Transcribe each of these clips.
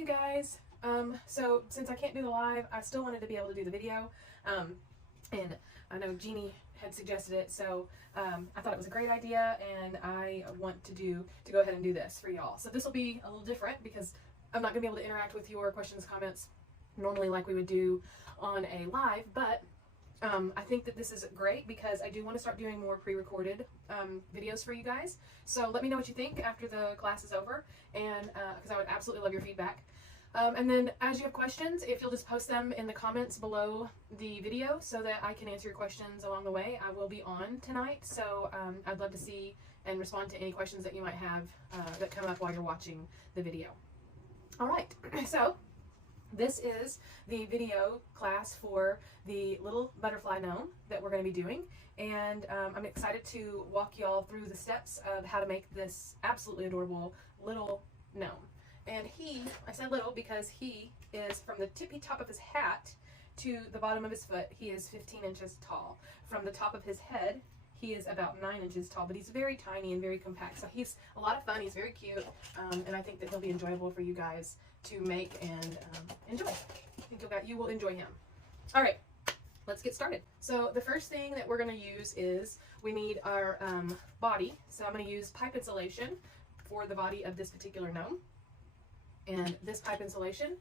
you guys. So since I can't do the live, I still wanted to be able to do the video. And I know Jeannie had suggested it, so I thought it was a great idea, and I want to go ahead and do this for y'all. So this will be a little different because I'm not gonna be able to interact with your questions, comments normally like we would do on a live, but I think that this is great because I do want to start doing more pre-recorded videos for you guys. So let me know what you think after the class is over, and because I would absolutely love your feedback. And then as you have questions, if you'll just post them in the comments below the video so that I can answer your questions along the way. I will be on tonight, so I'd love to see and respond to any questions that you might have that come up while you're watching the video. All right, so this is the video class for the little butterfly gnome that we're going to be doing, and I'm excited to walk y'all through the steps of how to make this absolutely adorable little gnome. And I said little because he is from the tippy top of his hat to the bottom of his foot, he is 15 inches tall. From the top of his head, he is about 9 inches tall, but he's very tiny and very compact. So he's a lot of fun, he's very cute, and I think that he'll be enjoyable for you guys to make and enjoy. I think you will enjoy him. All right, let's get started. So the first thing that we're gonna use is we need our body. So I'm gonna use pipe insulation for the body of this particular gnome. And this pipe insulation,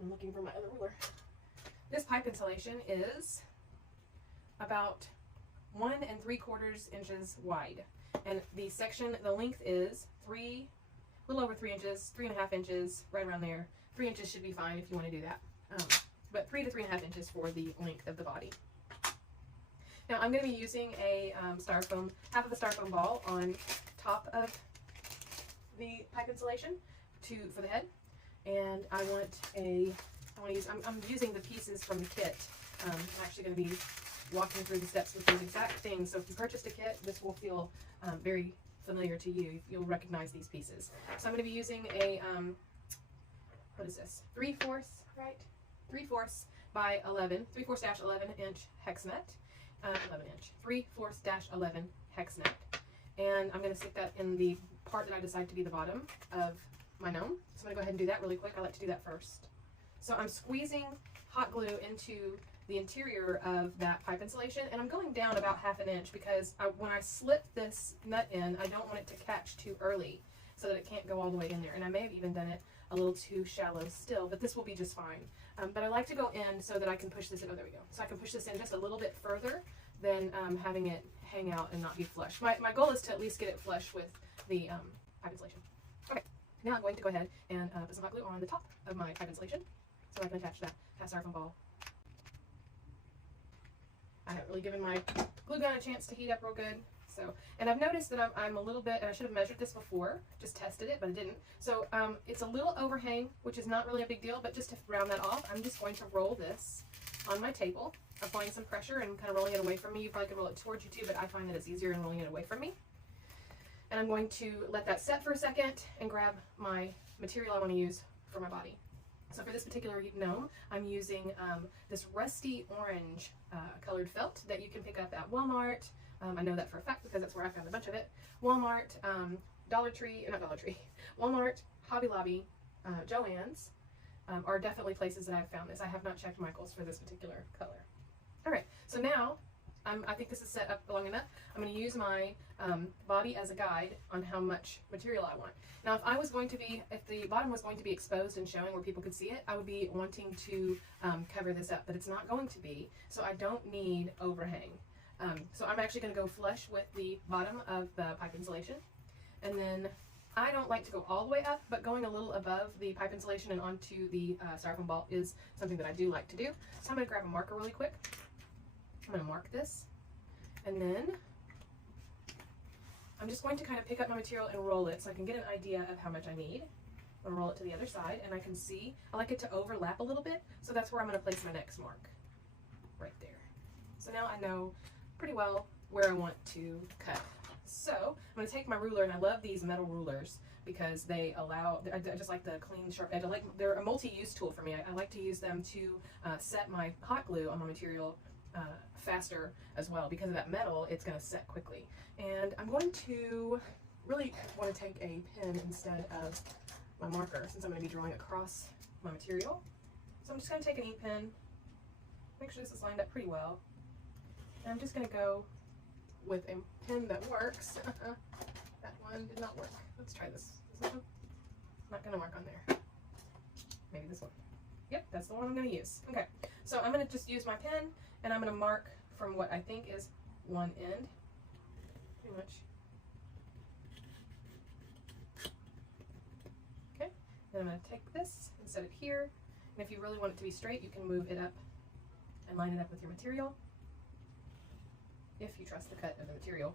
I'm looking for my other ruler. This pipe insulation is about 1 3/4 inches wide. And the section, the length is a little over 3 inches, 3.5 inches, right around there. 3 inches should be fine if you want to do that. But 3 to 3.5 inches for the length of the body. Now I'm going to be using a styrofoam, half of a styrofoam ball on top of the pipe insulation for the head, and I'm using the pieces from the kit. I'm actually going to be walking through the steps with these exact things. So if you purchased a kit, this will feel very familiar to you. You'll recognize these pieces. So I'm going to be using a what is this? 3/4, right? 3/4 by 11, 3/4-11 inch hex nut, 11 inch, 3/4-11 hex nut. And I'm going to stick that in the part that I decide to be the bottom of my gnome. So I'm going to go ahead and do that really quick. I like to do that first. So I'm squeezing hot glue into the interior of that pipe insulation, and I'm going down about 1/2 inch because when I slip this nut in, I don't want it to catch too early so that it can't go all the way in there. And I may have even done it a little too shallow still, but this will be just fine. But I like to go in so that I can push this in. Oh, there we go. So I can push this in just a little bit further than having it hang out and not be flush. My goal is to at least get it flush with the pipe insulation. Okay, now I'm going to go ahead and put some hot glue on the top of my pipe insulation so I can attach that styrofoam ball. I haven't really given my glue gun a chance to heat up real good. So, and I've noticed that I'm a little bit, and I should have measured this before, just tested it, but I didn't. So it's a little overhang, which is not really a big deal, but just to round that off, I'm just going to roll this on my table, applying some pressure and kind of rolling it away from me. You probably could roll it towards you too, but I find that it's easier in rolling it away from me. And I'm going to let that set for a second and grab my material I want to use for my body. So for this particular gnome, I'm using this rusty orange colored felt that you can pick up at Walmart. I know that for a fact because that's where I found a bunch of it. Walmart, Walmart, Hobby Lobby, Joann's are definitely places that I've found this. I have not checked Michael's for this particular color. All right, so now I think this is set up long enough. I'm going to use my body as a guide on how much material I want. Now, if the bottom was going to be exposed and showing where people could see it, I would be wanting to cover this up, but it's not going to be, so I don't need overhang. So I'm actually going to go flush with the bottom of the pipe insulation, and then I don't like to go all the way up, but going a little above the pipe insulation and onto the styrofoam ball is something that I do like to do. So I'm going to grab a marker really quick. I'm going to mark this, and then I'm just going to kind of pick up my material and roll it so I can get an idea of how much I need. I'm going to roll it to the other side, and I can see, I like it to overlap a little bit, so that's where I'm going to place my next mark, right there. So now I know pretty well where I want to cut. So I'm going to take my ruler, and I love these metal rulers because they allow, I just like the clean, sharp edge. They're a multi-use tool for me. I like to use them to set my hot glue on my material faster as well. Because of that metal, it's going to set quickly. And I'm going to really want to take a pen instead of my marker since I'm going to be drawing across my material. So I'm just going to take an ink pen, make sure this is lined up pretty well, and I'm just going to go with a pen that works. That one did not work. Let's try this. Is this one? Not going to work on there. Maybe this one. Yep, that's the one I'm going to use. Okay, so I'm going to just use my pen, and I'm going to mark from what I think is one end, pretty much. Okay, then I'm going to take this and set it here, and if you really want it to be straight, you can move it up and line it up with your material, if you trust the cut of the material.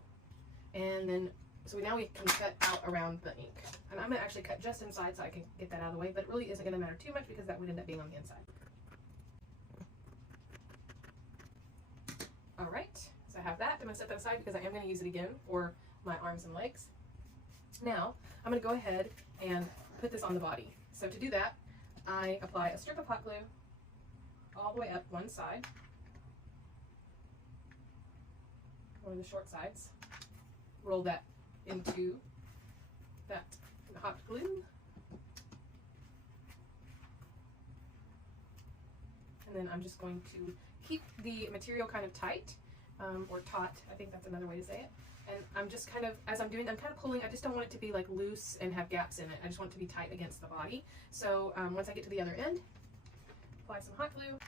And then, so now we can cut out around the ink. And I'm going to actually cut just inside so I can get that out of the way, but it really isn't going to matter too much because that would end up being on the inside. Alright, so I have that. I'm going to set that aside because I am going to use it again for my arms and legs. Now, I'm going to go ahead and put this on the body. So to do that, I apply a strip of hot glue all the way up one side, one of the short sides, roll that into that hot glue, and then I'm just going to keep the material kind of tight, or taut, I think that's another way to say it. And I'm just kind of, as I'm doing, I'm kind of pulling. I just don't want it to be like loose and have gaps in it. I just want it to be tight against the body. So once I get to the other end, apply some hot glue.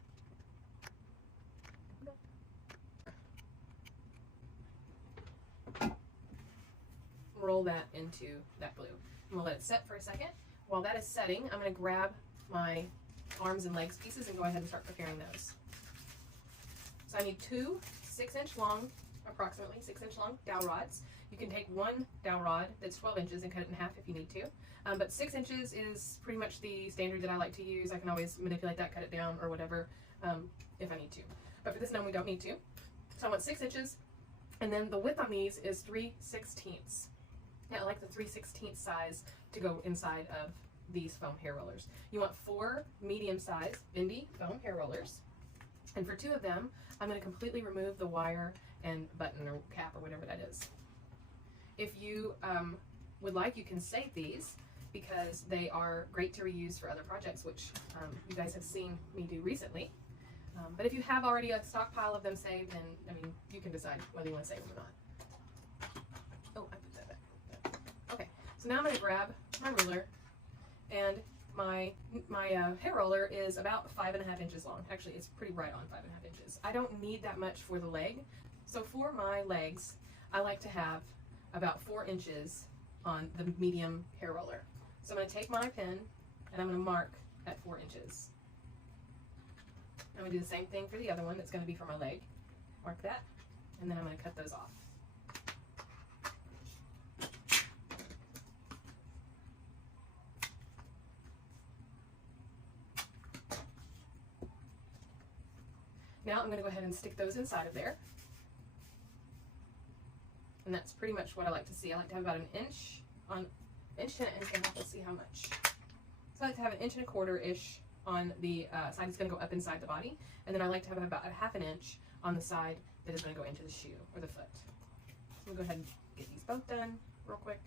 Roll that into that glue. I'm gonna let it set for a second. While that is setting, I'm gonna grab my arms and legs pieces and go ahead and start preparing those. So I need two 6-inch long, approximately 6-inch long dowel rods. You can take one dowel rod that's 12 inches and cut it in half if you need to. But 6 inches is pretty much the standard that I like to use. I can always manipulate that, cut it down or whatever if I need to. But for this gnome, we don't need to. So I want 6 inches, and then the width on these is 3/16. Yeah, I like the 3/16 size to go inside of these foam hair rollers. You want 4 medium-sized bendy foam hair rollers. And for 2 of them, I'm going to completely remove the wire and button or cap or whatever that is. If you would like, you can save these because they are great to reuse for other projects, which you guys have seen me do recently. But if you have already a stockpile of them saved, then I mean, you can decide whether you want to save them or not. Oh, I put that back. Okay, so now I'm going to grab my ruler, and my hair roller is about 5.5 inches long. Actually, it's pretty right on 5.5 inches. I don't need that much for the leg. So for my legs, I like to have about 4 inches on the medium hair roller. So I'm going to take my pen and I'm going to mark at 4 inches. I'm going to do the same thing for the other one that's going to be for my leg. Mark that, and then I'm going to cut those off. Now I'm going to go ahead and stick those inside of there. And that's pretty much what I like to see. I like to have about an inch on inch and a half. Let's see how much. So I like to have 1.25 inches-ish on the side that's going to go up inside the body, and then I like to have about 1/2 inch on the side that is going to go into the shoe or the foot. So I'm going to go ahead and get these both done real quick.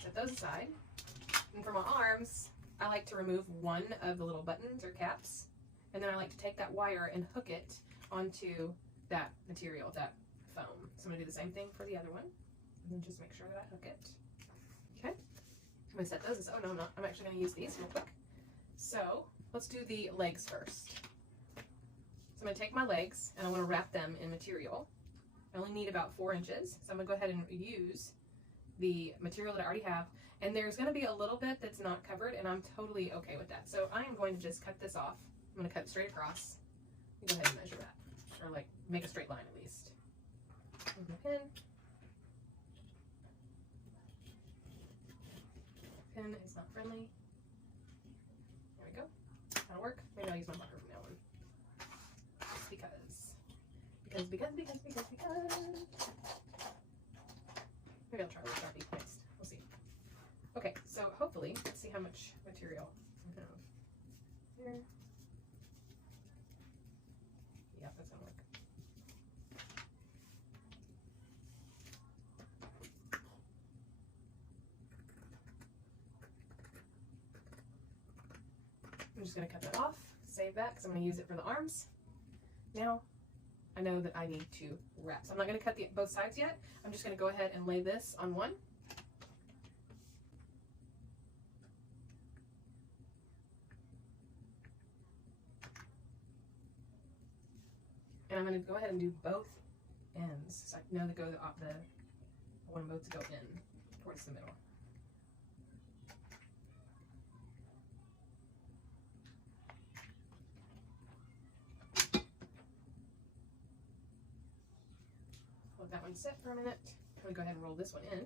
Set those aside. And for my arms, I like to remove one of the little buttons or caps, and then I like to take that wire and hook it onto that material, that foam. So I'm going to do the same thing for the other one, and then just make sure that I hook it. Okay, I'm going to set those aside. Oh no, I'm not. I'm actually going to use these real quick. So let's do the legs first. So I'm going to take my legs and I want to wrap them in material. I only need about 4 inches, so I'm going to go ahead and use the material that I already have. And there's going to be a little bit that's not covered, and I'm totally okay with that. So I am going to just cut this off. I'm going to cut it straight across. Go ahead and measure that, or like make a straight line at least. Here's my pen. Pen is not friendly. There we go. That'll work. Maybe I'll use my marker from now on. Just because. Maybe I'll try with Sharpie next. We'll see. Okay, so hopefully, let's see how much material I have here. Yeah, that's gonna work. I'm just going to cut that off, save that because I'm going to use it for the arms. Now I know that I need to wrap. So I'm not going to cut both sides yet. I'm just going to go ahead and lay this on one. And I'm going to go ahead and do both ends. So I know that I want both to go in towards the middle. Let that one sit for a minute. I'm going to go ahead and roll this one in.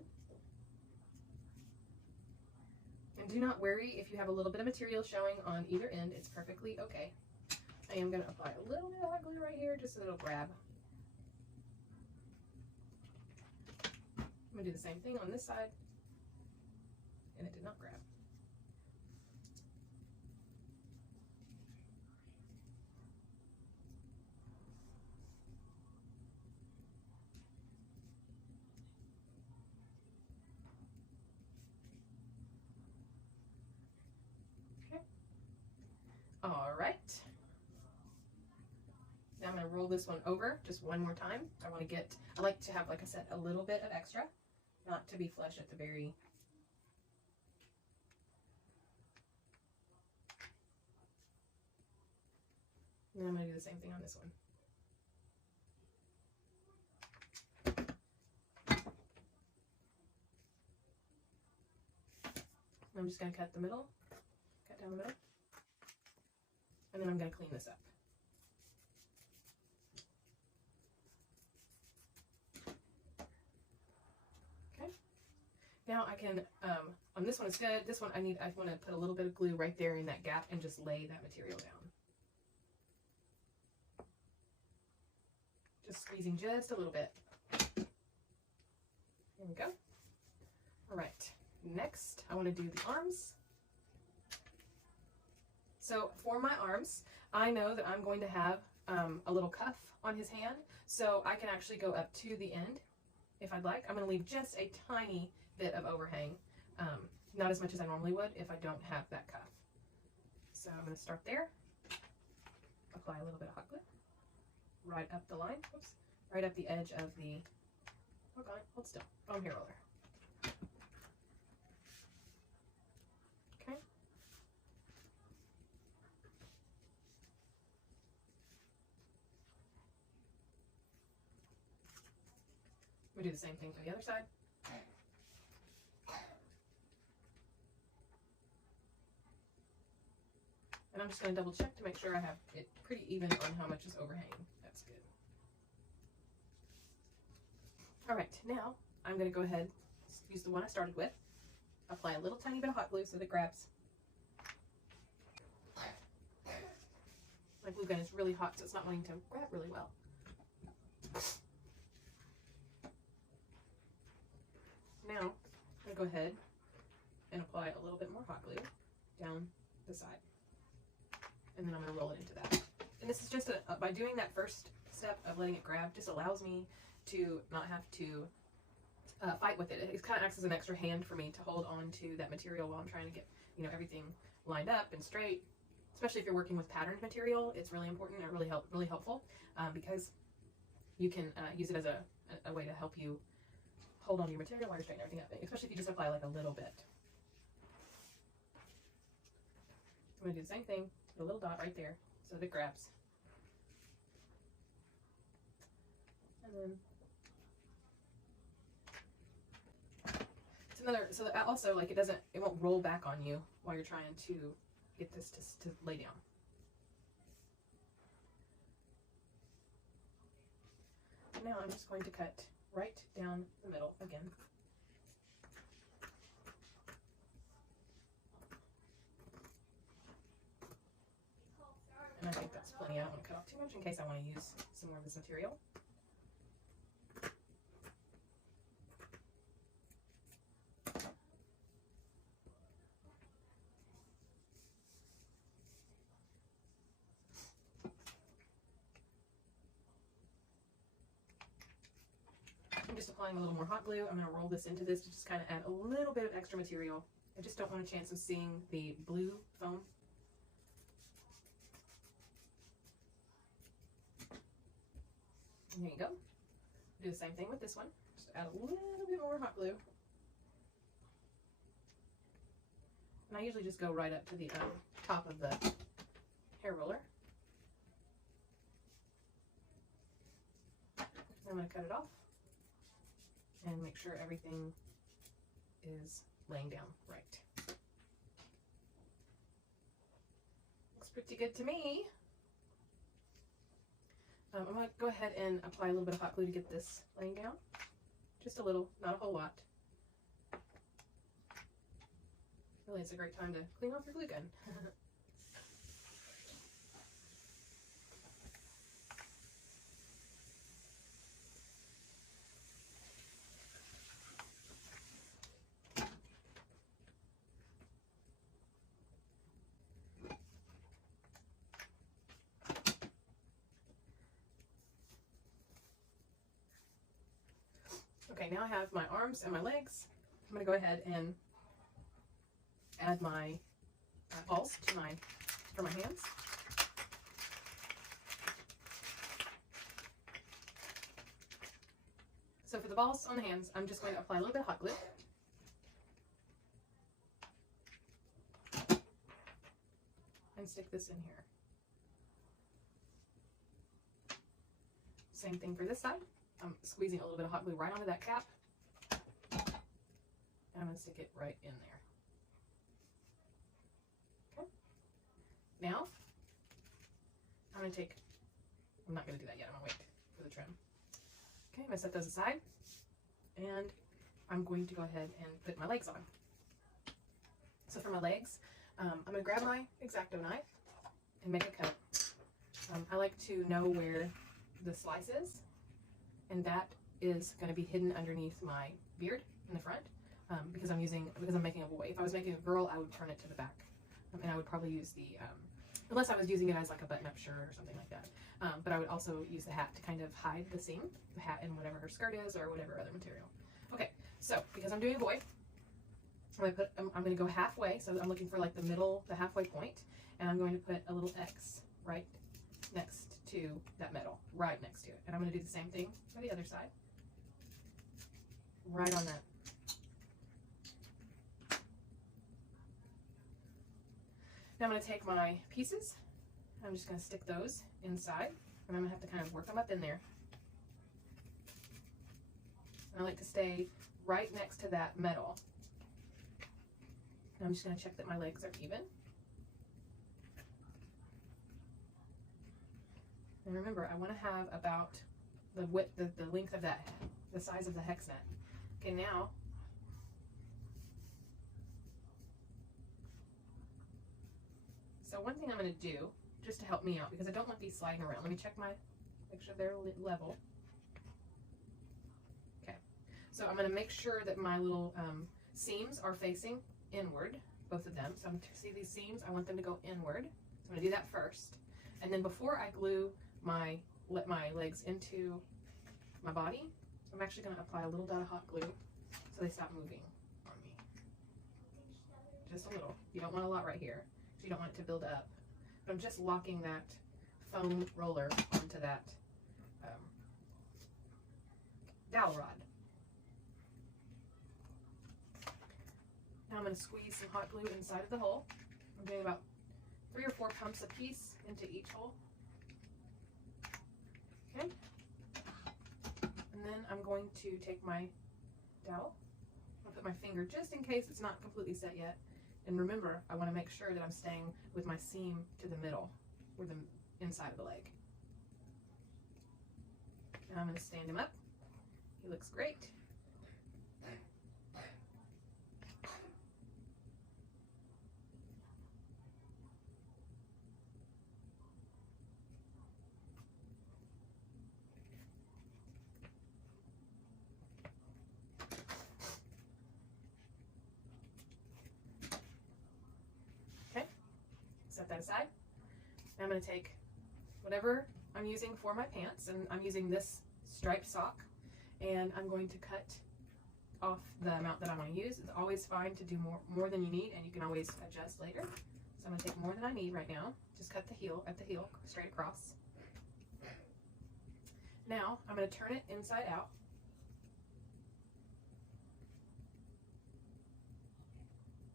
And do not worry if you have a little bit of material showing on either end. It's perfectly okay. I am going to apply a little bit of hot glue right here just so it'll grab. I'm going to do the same thing on this side. And it did not grab. Okay. All right. Now I'm going to roll this one over just one more time. I like to have, like I said, a little bit of extra, not to be flush at the very. And then I'm going to do the same thing on this one. I'm just going to cut down the middle, and then I'm going to clean this up. Okay. Now I can, on this one it's good. This one I want to put a little bit of glue right there in that gap and just lay that material down. Just squeezing just a little bit. There we go. All right. Next, I want to do the arms. So for my arms, I know that I'm going to have a little cuff on his hand, so I can actually go up to the end if I'd like. I'm going to leave just a tiny bit of overhang, not as much as I normally would if I don't have that cuff. So I'm going to start there, apply a little bit of hot glue, right up the line, whoops, right up the edge of the, hold still, foam hair roller. We do the same thing for the other side. And I'm just going to double check to make sure I have it pretty even on how much is overhanging. That's good. All right, now I'm going to go ahead, use the one I started with, apply a little tiny bit of hot glue so that it grabs. My glue gun is really hot, so it's not wanting to grab really well. Now, I'm going to go ahead and apply a little bit more hot glue down the side. And then I'm going to roll it into that. And this is just, by doing that first step of letting it grab, just allows me to not have to fight with it. It kind of acts as an extra hand for me to hold on to that material while I'm trying to get, everything lined up and straight. Especially if you're working with patterned material, it's really important and really helpful because you can use it as a way to help you hold on to your material while you're straightening everything up, especially if you just apply like a little bit. I'm going to do the same thing, put a little dot right there so that it grabs. And then it's another, so that also like it won't roll back on you while you're trying to get this to lay down. Now I'm just going to cut right down the middle again. And I think that's plenty. I don't want to cut off too much in case I want to use some more of this material. I'm just applying a little more hot glue. I'm going to roll this into this to just kind of add a little bit of extra material. I just don't want a chance of seeing the blue foam And there you go. Do the same thing with this one. Just add a little bit more hot glue. And I usually just go right up to the top of the hair roller. I'm going to cut it off and make sure everything is laying down right. Looks pretty good to me. I'm going to go ahead and apply a little bit of hot glue to get this laying down. Just a little, not a whole lot. Really, it's a great time to clean off your glue gun. Okay, now I have my arms and my legs. I'm going to go ahead and add my balls to for my hands. So for the balls on the hands, I'm just going to apply a little bit of hot glue. And stick this in here. Same thing for this side. I'm squeezing a little bit of hot glue right onto that cap. And I'm going to stick it right in there. Okay. Now, I'm going to take, I'm not going to do that yet. I'm going to wait for the trim. Okay, I'm going to set those aside. And I'm going to go ahead and put my legs on. So for my legs, I'm going to grab my X-Acto knife and make a cut. I like to know where the slice is. And that is going to be hidden underneath my beard in the front because I'm making a boy. If I was making a girl, I would turn it to the back, and I would probably use the unless I was using it as like a button-up shirt or something like that. But I would also use the hat to kind of hide the seam, the hat in whatever her skirt is or whatever other material. Okay, so because I'm doing a boy, I'm going to go halfway. So I'm looking for like the halfway point, and I'm going to put a little X right next to that metal, right next to it. And I'm going to do the same thing for the other side. Right on that. Now I'm going to take my pieces. I'm just going to stick those inside. And I'm going to have to kind of work them up in there. And I like to stay right next to that metal. And I'm just going to check that my legs are even. And remember, I want to have about the width, the length of that, the size of the hex nut. Okay, now, so one thing I'm going to do, just to help me out, because I don't want these sliding around. Let me check make sure they're level. Okay, so I'm going to make sure that my little seams are facing inward, both of them. So see these seams, I want them to go inward. So I'm going to do that first. And then before I glue let my legs into my body, I'm actually going to apply a little dot of hot glue so they stop moving on me. Just a little. You don't want a lot right here, so you don't want it to build up. But I'm just locking that foam roller onto that dowel rod. Now I'm going to squeeze some hot glue inside of the hole. I'm doing about 3 or 4 pumps a piece into each hole. Okay. And then I'm going to take my dowel. I'll put my finger just in case it's not completely set yet. And remember, I want to make sure that I'm staying with my seam to the middle, or the inside of the leg. And I'm going to stand him up. He looks great. Set that aside. Now I'm going to take whatever I'm using for my pants, and I'm using this striped sock, and I'm going to cut off the amount that I want to use. It's always fine to do more than you need, and you can always adjust later. So I'm going to take more than I need right now. Just cut the heel, at the heel, straight across. Now I'm going to turn it inside out.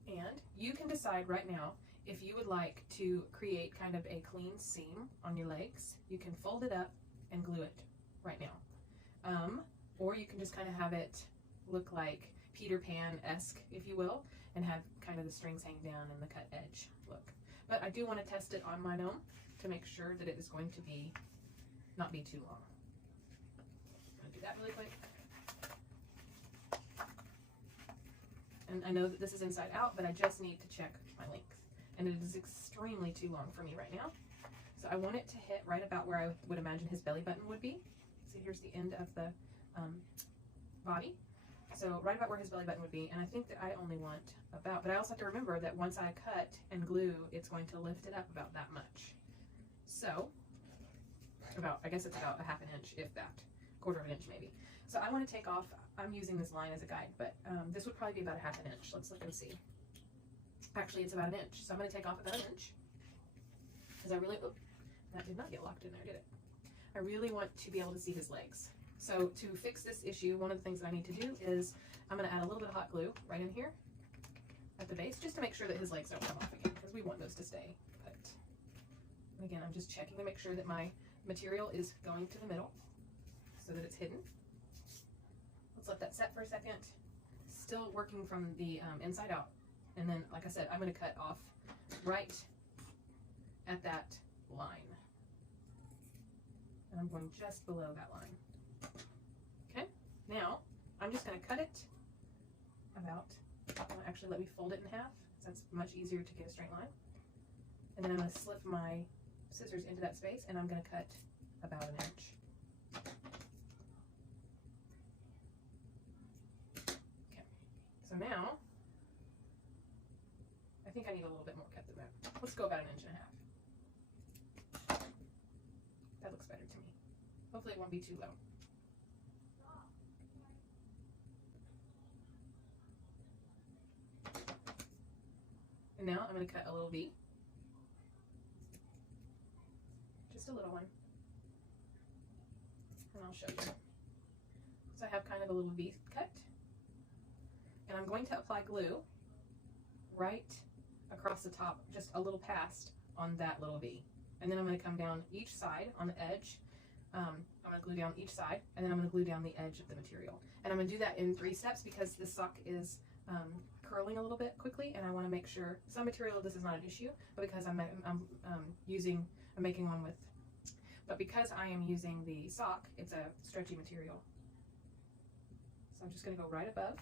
And you can decide right now if you would like to create kind of a clean seam on your legs. You can fold it up and glue it right now. Or you can just kind of have it look like Peter Pan-esque, if you will, and have kind of the strings hang down and the cut edge look. But I do want to test it on my gnome to make sure that it is going to be not be too long. I'm going to do that really quick. And I know that this is inside out, but I just need to check my length. And it is extremely too long for me right now. So I want it to hit right about where I would imagine his belly button would be. So here's the end of the body. So right about where his belly button would be. And I think that I only want about, but I also have to remember that once I cut and glue, it's going to lift it up about that much. So about, I guess it's about a ½ inch, if that, quarter of an inch maybe. So I want to take off, I'm using this line as a guide, but this would probably be about a ½ inch. Let's look and see. Actually, it's about an inch. So I'm going to take off about an inch. Because I really, oh, that did not get locked in there, did it? I really want to be able to see his legs. So to fix this issue, one of the things that I need to do is I'm going to add a little bit of hot glue right in here at the base, just to make sure that his legs don't come off again, because we want those to stay put. And again, I'm just checking to make sure that my material is going to the middle so that it's hidden. Let's let that set for a second. Still working from the inside out. And then, like I said, I'm going to cut off right at that line. And I'm going just below that line. Okay, now I'm just going to cut it about, actually let me fold it in half, so that's much easier to get a straight line. And then I'm going to slip my scissors into that space, and I'm going to cut about an inch. Okay, so now I think I need a little bit more cut than that. Let's go about 1.5 inches. That looks better to me. Hopefully it won't be too low. And now I'm going to cut a little V. Just a little one. And I'll show you. So I have kind of a little V cut. And I'm going to apply glue right across the top, just a little past on that little V. And then I'm going to come down each side on the edge. I'm going to glue down each side, and then I'm going to glue down the edge of the material. And I'm going to do that in 3 steps because this sock is curling a little bit quickly, and I want to make sure some material this is not an issue, but because I'm making one with, but because I am using the sock, it's a stretchy material. So I'm just going to go right above,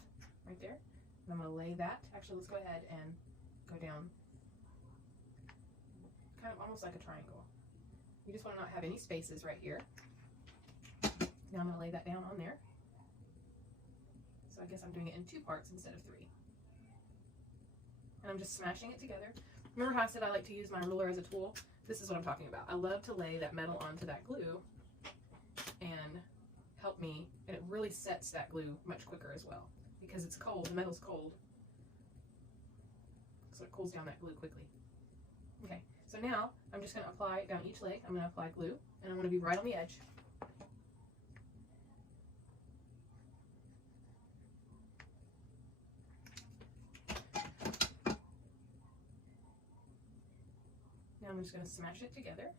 right there, and I'm going to lay that. Actually, let's go ahead and go down kind of almost like a triangle. You just want to not have any spaces right here. Now I'm going to lay that down on there. So I guess I'm doing it in 2 parts instead of 3. And I'm just smashing it together. Remember how I said I like to use my ruler as a tool? This is what I'm talking about. I love to lay that metal onto that glue and help me, and it really sets that glue much quicker as well because it's cold, the metal's cold. So it cools down that glue quickly. Okay, so now I'm just going to apply down each leg. I'm going to apply glue, and I'm going to be right on the edge. Now I'm just going to smash it together.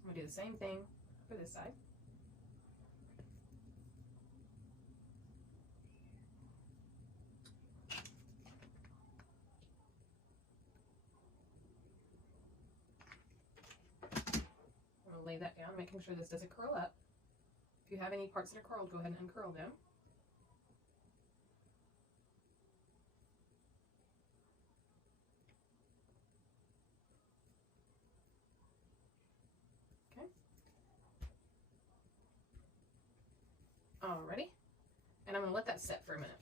I'm going to do the same thing for this side. I'm going to lay that down, making sure this doesn't curl up. If you have any parts that are curled, go ahead and uncurl them. Alrighty, and I'm going to let that set for a minute.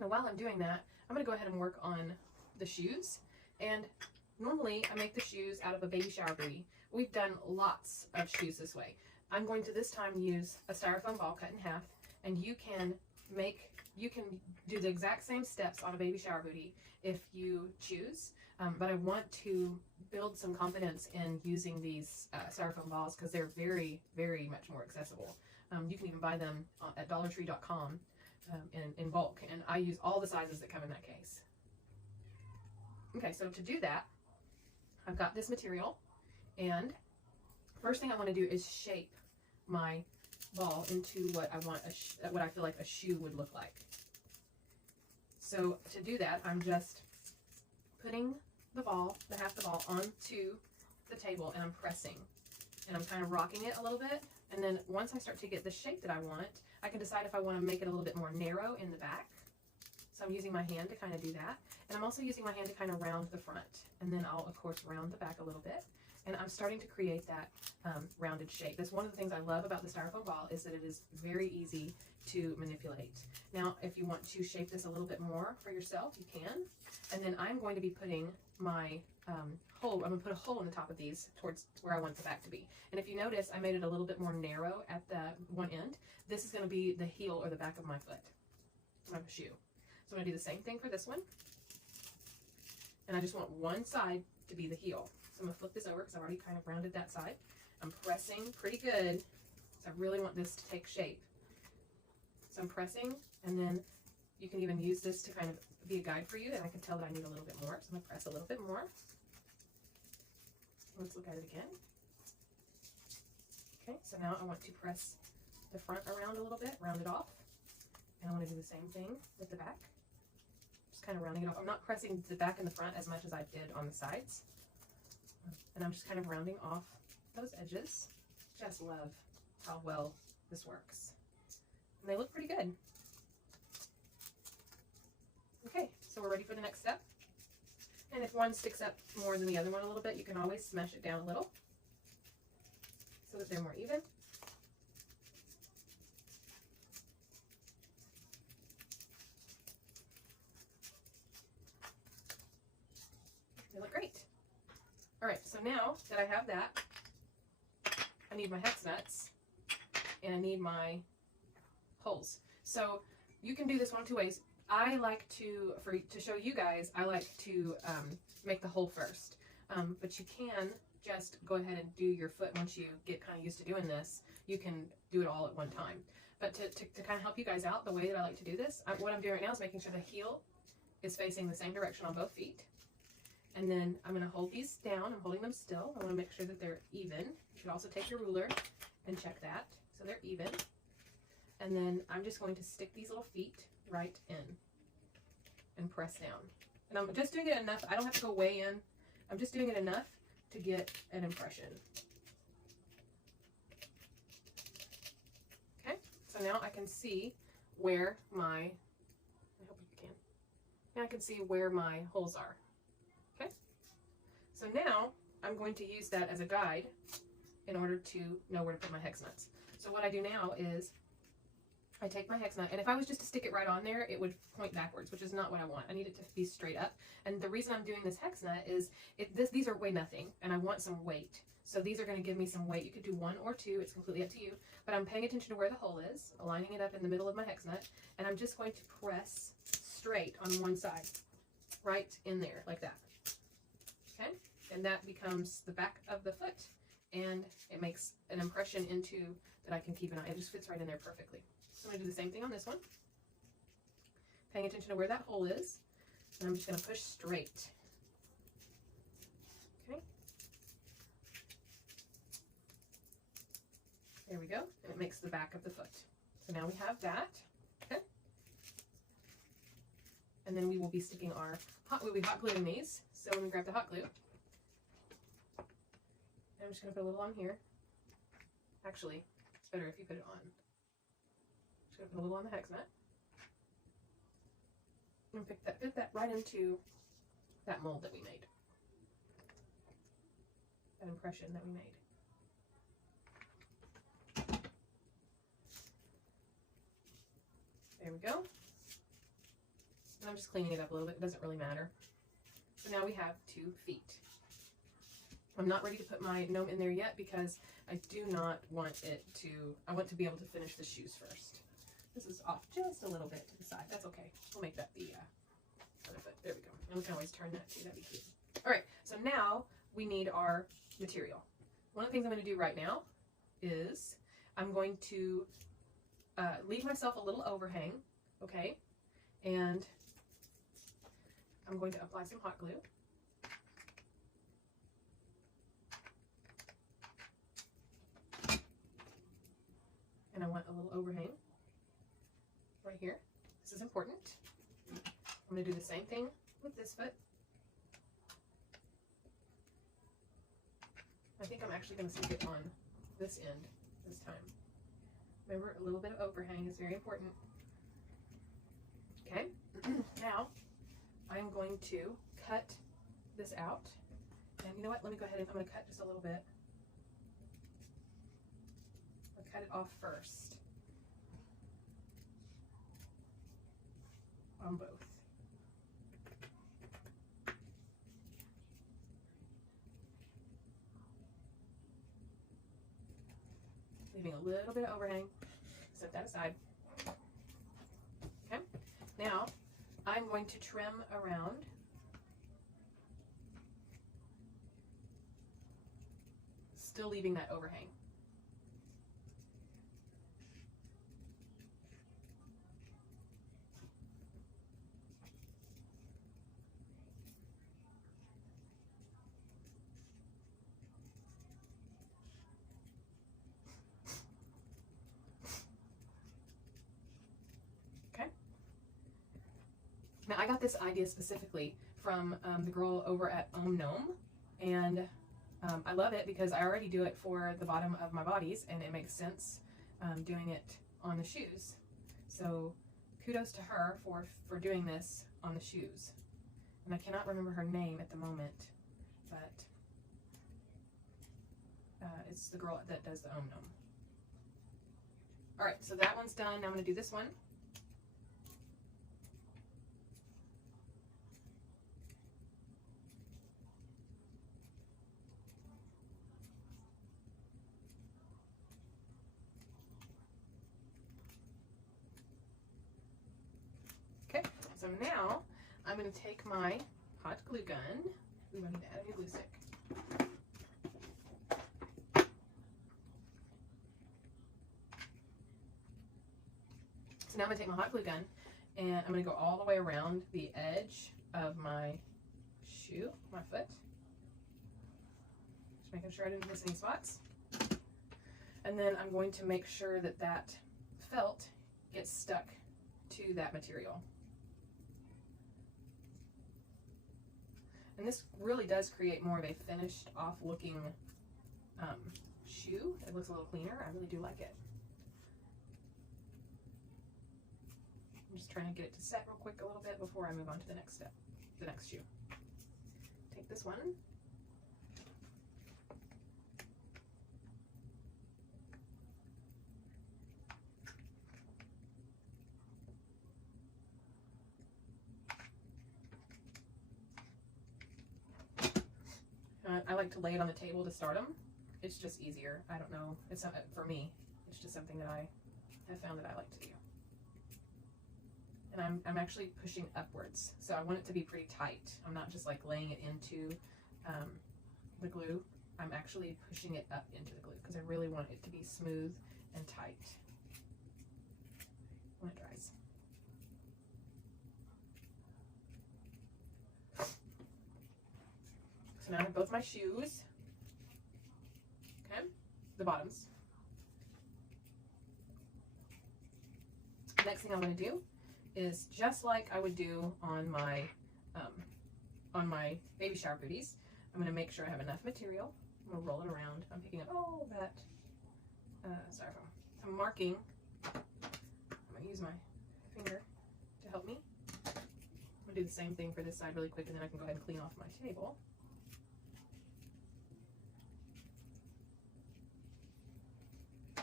Now while I'm doing that, I'm going to go ahead and work on the shoes. And normally I make the shoes out of a baby shower booty. We've done lots of shoes this way. I'm going to this time use a styrofoam ball cut in half, and you can you can do the exact same steps on a baby shower booty if you choose, but I want to build some confidence in using these styrofoam balls because they're very, very much more accessible. You can even buy them at dollartree.com in bulk, and I use all the sizes that come in that case. Okay, so to do that, I've got this material, and first thing I want to do is shape my ball into what I want, what I feel like a shoe would look like. So to do that, I'm just putting the ball, half the ball, onto the table, and I'm pressing, and I'm kind of rocking it a little bit. And then once I start to get the shape that I want, I can decide if I want to make it a little bit more narrow in the back. So I'm using my hand to kind of do that. And I'm also using my hand to kind of round the front. And then I'll, of course, round the back a little bit. And I'm starting to create that rounded shape. That's one of the things I love about the styrofoam ball, is that it is very easy to manipulate. Now, if you want to shape this a little bit more for yourself, you can. And then I'm going to be putting my hole, I'm going to put a hole in the top of these towards where I want the back to be. And if you notice, I made it a little bit more narrow at the one end. This is going to be the heel or the back of my foot, of a shoe. So I'm going to do the same thing for this one. And I just want one side to be the heel. So I'm going to flip this over because I've already kind of rounded that side. I'm pressing pretty good, so I really want this to take shape. So I'm pressing, and then you can even use this to kind of be a guide for you, and I can tell that I need a little bit more. So I'm going to press a little bit more. Let's look at it again. Okay, so now I want to press the front around a little bit, round it off. And I want to do the same thing with the back. Just kind of rounding it off. I'm not pressing the back and the front as much as I did on the sides. And I'm just kind of rounding off those edges. Just love how well this works. And they look pretty good. Okay, so we're ready for the next step. And if one sticks up more than the other one a little bit, you can always smash it down a little so that they're more even. They look great. All right, so now that I have that, I need my Hex Nuts and I need my holes. So you can do this one of two ways. I like to, to show you guys, I like to make the hole first. But you can just go ahead and do your foot once you get kind of used to doing this. You can do it all at one time. But to kind of help you guys out, the way that I like to do this, what I'm doing right now is making sure the heel is facing the same direction on both feet. And then I'm going to hold these down. I'm holding them still. I want to make sure that they're even. You should also take your ruler and check that so they're even. And then I'm just going to stick these little feet right in and press down. And I'm just doing it enough. I don't have to go way in. I'm just doing it enough to get an impression. Okay, so now I can see where my, I hope you can. Now I can see where my holes are. Okay, so now I'm going to use that as a guide in order to know where to put my Hex Nuts. So what I do now is I take my Hex Nut, and if I was just to stick it right on there, it would point backwards, which is not what I want. I need it to be straight up. And the reason I'm doing this Hex Nut is these are weigh nothing, and I want some weight. So these are going to give me some weight. You could do one or two. It's completely up to you. But I'm paying attention to where the hole is, aligning it up in the middle of my Hex Nut, and I'm just going to press straight on one side, right in there, like that. Okay? And that becomes the back of the foot, and it makes an impression into that I can keep an eye. It just fits right in there perfectly. So I'm going to do the same thing on this one. Paying attention to where that hole is. And I'm just going to push straight. Okay. There we go. And it makes the back of the foot. So now we have that. Okay. And then we will be sticking our we'll be hot gluing these. So when we grab the hot glue, I'm just going to put a little on here. Actually, it's better if you put it on. Just gonna put a little on the Hex Nut and fit that right into that mold that we made, that impression that we made. There we go. And I'm just cleaning it up a little bit. It doesn't really matter. So now we have 2 feet. I'm not ready to put my gnome in there yet because I do not want it to, I want to be able to finish the shoes first. This is off just a a little bit to the side. That's okay. We'll make that the other foot. There we go. And we can always turn that too. That'd be cute. All right, so now we need our material. One of the things I'm going to do right now is I'm going to leave myself a little overhang, okay? And I'm going to apply some hot glue. And I want a little overhang right here. This is important. I'm going to do the same thing with this foot. I think I'm actually going to stick it on this end this time. Remember, a little bit of overhang is very important. Okay, now I'm going to cut this out. And you know what? Let me go ahead and I'm going to cut just a little bit. I'll cut it off first on both. Leaving a little bit of overhang. Set that aside. Okay. Now I'm going to trim around. Still leaving that overhang. Now, I got this idea specifically from the girl over at Gnome, and I love it because I already do it for the bottom of my bodies, and it makes sense doing it on the shoes. So kudos to her for doing this on the shoes. And I cannot remember her name at the moment, but it's the girl that does the Gnome. All right, so that one's done. Now I'm going to do this one. So now I'm going to take my hot glue gun. Ooh, I need to add a new glue stick. So now I'm going to take my hot glue gun and I'm going to go all the way around the edge of my shoe, my foot. Just making sure I didn't miss any spots. And then I'm going to make sure that that felt gets stuck to that material. And this really does create more of a finished off looking shoe. It looks a little cleaner. I really do like it. I'm just trying to get it to set real quick a little bit before I move on to the next step, the next shoe. Take this one. I like to lay it on the table to start them. It's just easier. I don't know. It's not for me. It's just something that I have found that I like to do. And I'm actually pushing upwards, so I want it to be pretty tight. I'm not just like laying it into the glue. I'm actually pushing it up into the glue because I really want it to be smooth and tight when it dries. So now I have both my shoes, okay, the bottoms. Next thing I'm going to do is just like I would do on my baby shower booties. I'm going to make sure I have enough material. I'm going to roll it around. I'm picking up all that styrofoam. I'm marking. I'm going to use my finger to help me. I'm going to do the same thing for this side really quick, and then I can go ahead and clean off my table.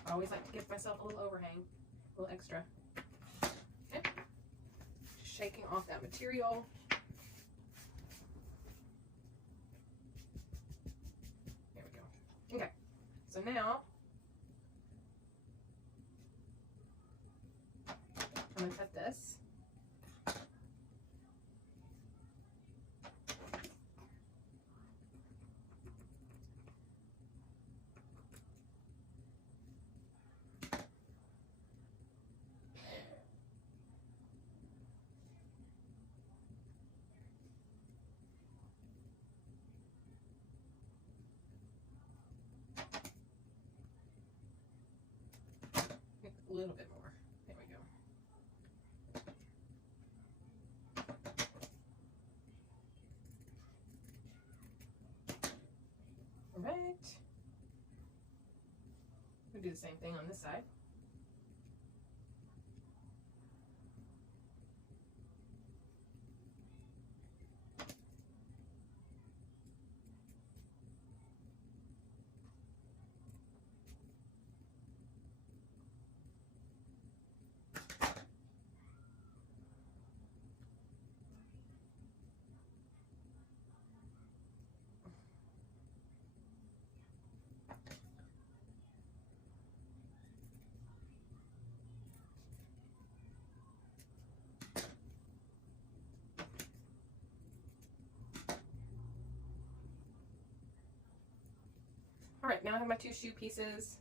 I always like to give myself a little overhang, a little extra. Okay. Just shaking off that material. There we go. Okay. So now I'm going to cut this. A little bit more. There we go. All right. We'll do the same thing on this side. All right, now I have my 2 shoe pieces.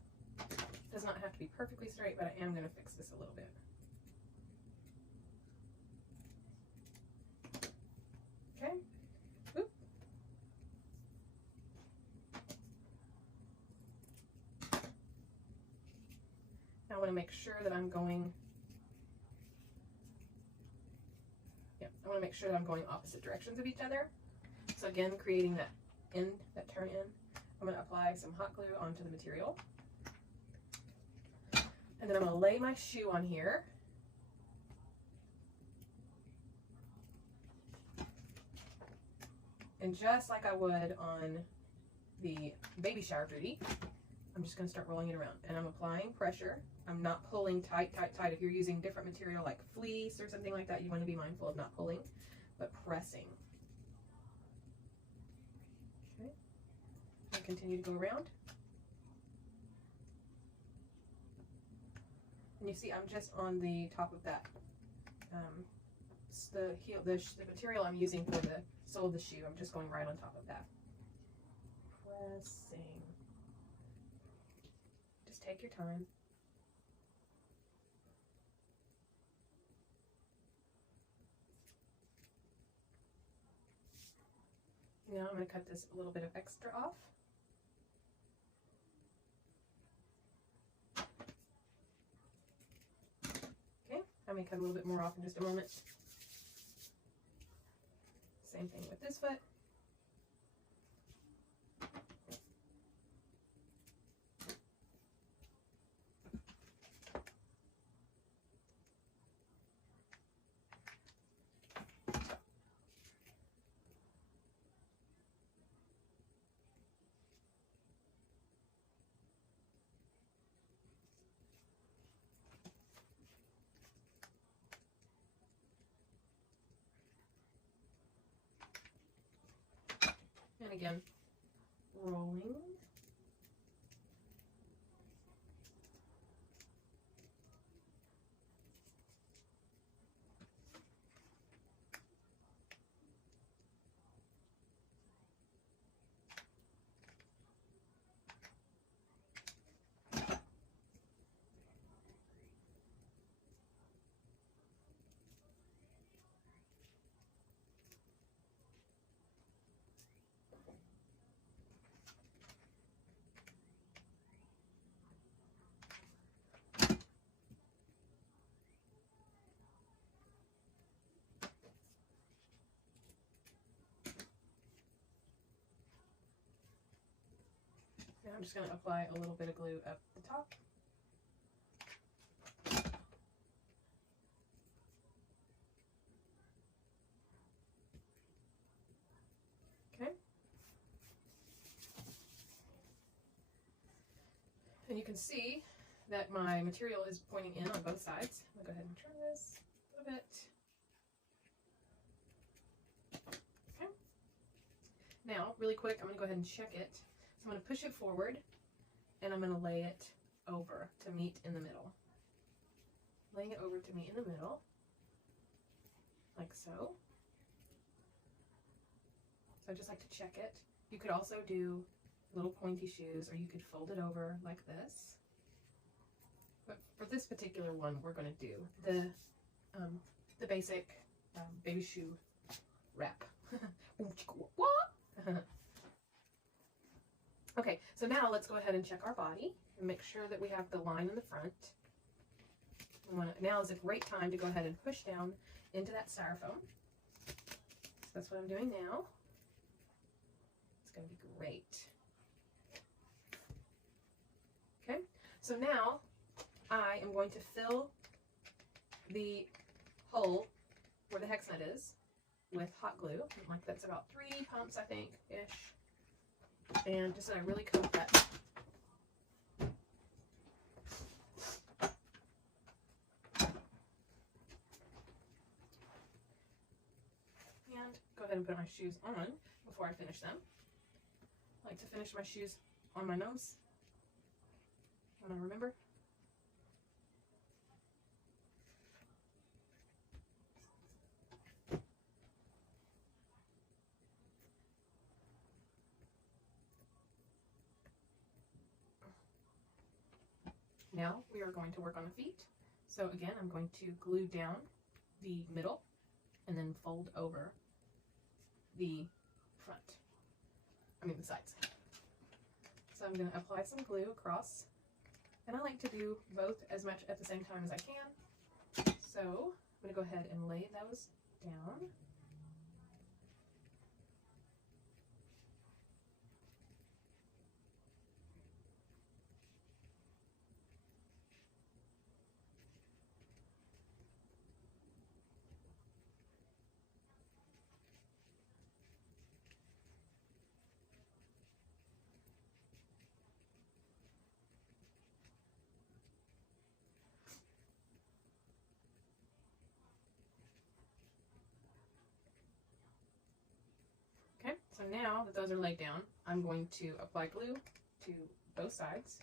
Does not have to be perfectly straight, but I am going to fix this a little bit. Okay. Oop. Now I want to make sure that I'm going, I want to make sure that I'm going opposite directions of each other. So again, creating that end, that turn in. I'm going to apply some hot glue onto the material. And then I'm going to lay my shoe on here. And just like I would on the baby shower booty, I'm just going to start rolling it around. And I'm applying pressure. I'm not pulling tight, tight, tight. If you're using different material like fleece or something like that, you want to be mindful of not pulling, but pressing. Continue to go around. And you see I'm just on the top of that. The material I'm using for the sole of the shoe, I'm just going right on top of that. Pressing. Just take your time. Now I'm going to cut this a little bit of extra off. I'm going to cut a little bit more off in just a moment. Same thing with this foot. And again, rolling. Now I'm just going to apply a little bit of glue up the top. Okay. And you can see that my material is pointing in on both sides. I'm going to go ahead and turn this a little bit. Okay. Now, really quick, I'm going to go ahead and check it. So I'm going to push it forward and I'm going to lay it over to meet in the middle. laying it over to meet in the middle, like so. So I just like to check it. You could also do little pointy shoes, or you could fold it over like this. But for this particular one, we're going to do the basic baby shoe wrap. Okay, so now let's go ahead and check our body and make sure that we have the line in the front. Now is a great time to go ahead and push down into that styrofoam. So that's what I'm doing now. It's going to be great. Okay, so now I am going to fill the hole where the hex nut is with hot glue. Like that's about 3 pumps, I think, ish. And just so I really coat that. And go ahead and put my shoes on before I finish them. I like to finish my shoes on my nose when I remember. Now we are going to work on the feet. So again, I'm going to glue down the middle and then fold over the front. I mean the sides. So I'm going to apply some glue across. And I like to do both as much at the same time as I can. So I'm going to go ahead and lay those down. Okay, so now that those are laid down, I'm going to apply glue to both sides.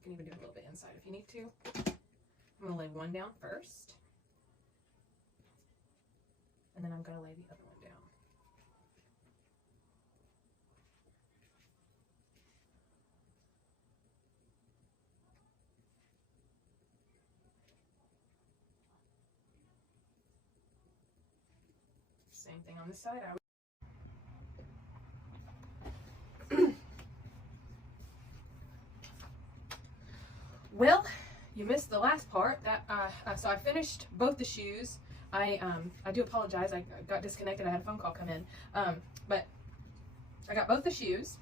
You can even do a little bit inside if you need to. I'm going to lay one down first, and then I'm going to lay the other one down. Same thing on this side. Well, you missed the last part. So I finished both the shoes. I do apologize. I got disconnected. I had a phone call come in. But I got both the shoes.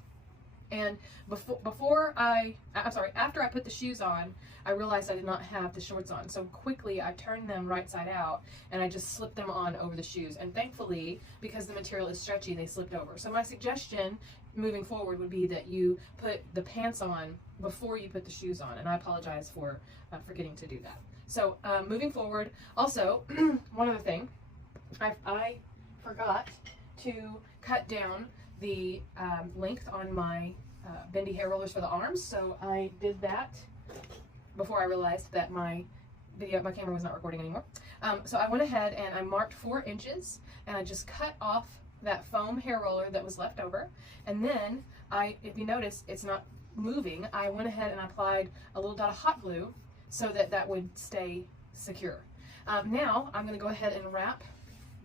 And after I put the shoes on, I realized I did not have the shorts on. So quickly I turned them right side out and I just slipped them on over the shoes. And thankfully, because the material is stretchy, they slipped over. So my suggestion moving forward would be that you put the pants on before you put the shoes on. And I apologize for forgetting to do that. So moving forward, also, one other thing, I forgot to cut down the length on my bendy hair rollers for the arms, so I did that before I realized that my camera was not recording anymore. So I went ahead and I marked 4 inches, and I just cut off that foam hair roller that was left over, and then if you notice, it's not moving. I went ahead and applied a little dot of hot glue so that that would stay secure. Now I'm going to go ahead and wrap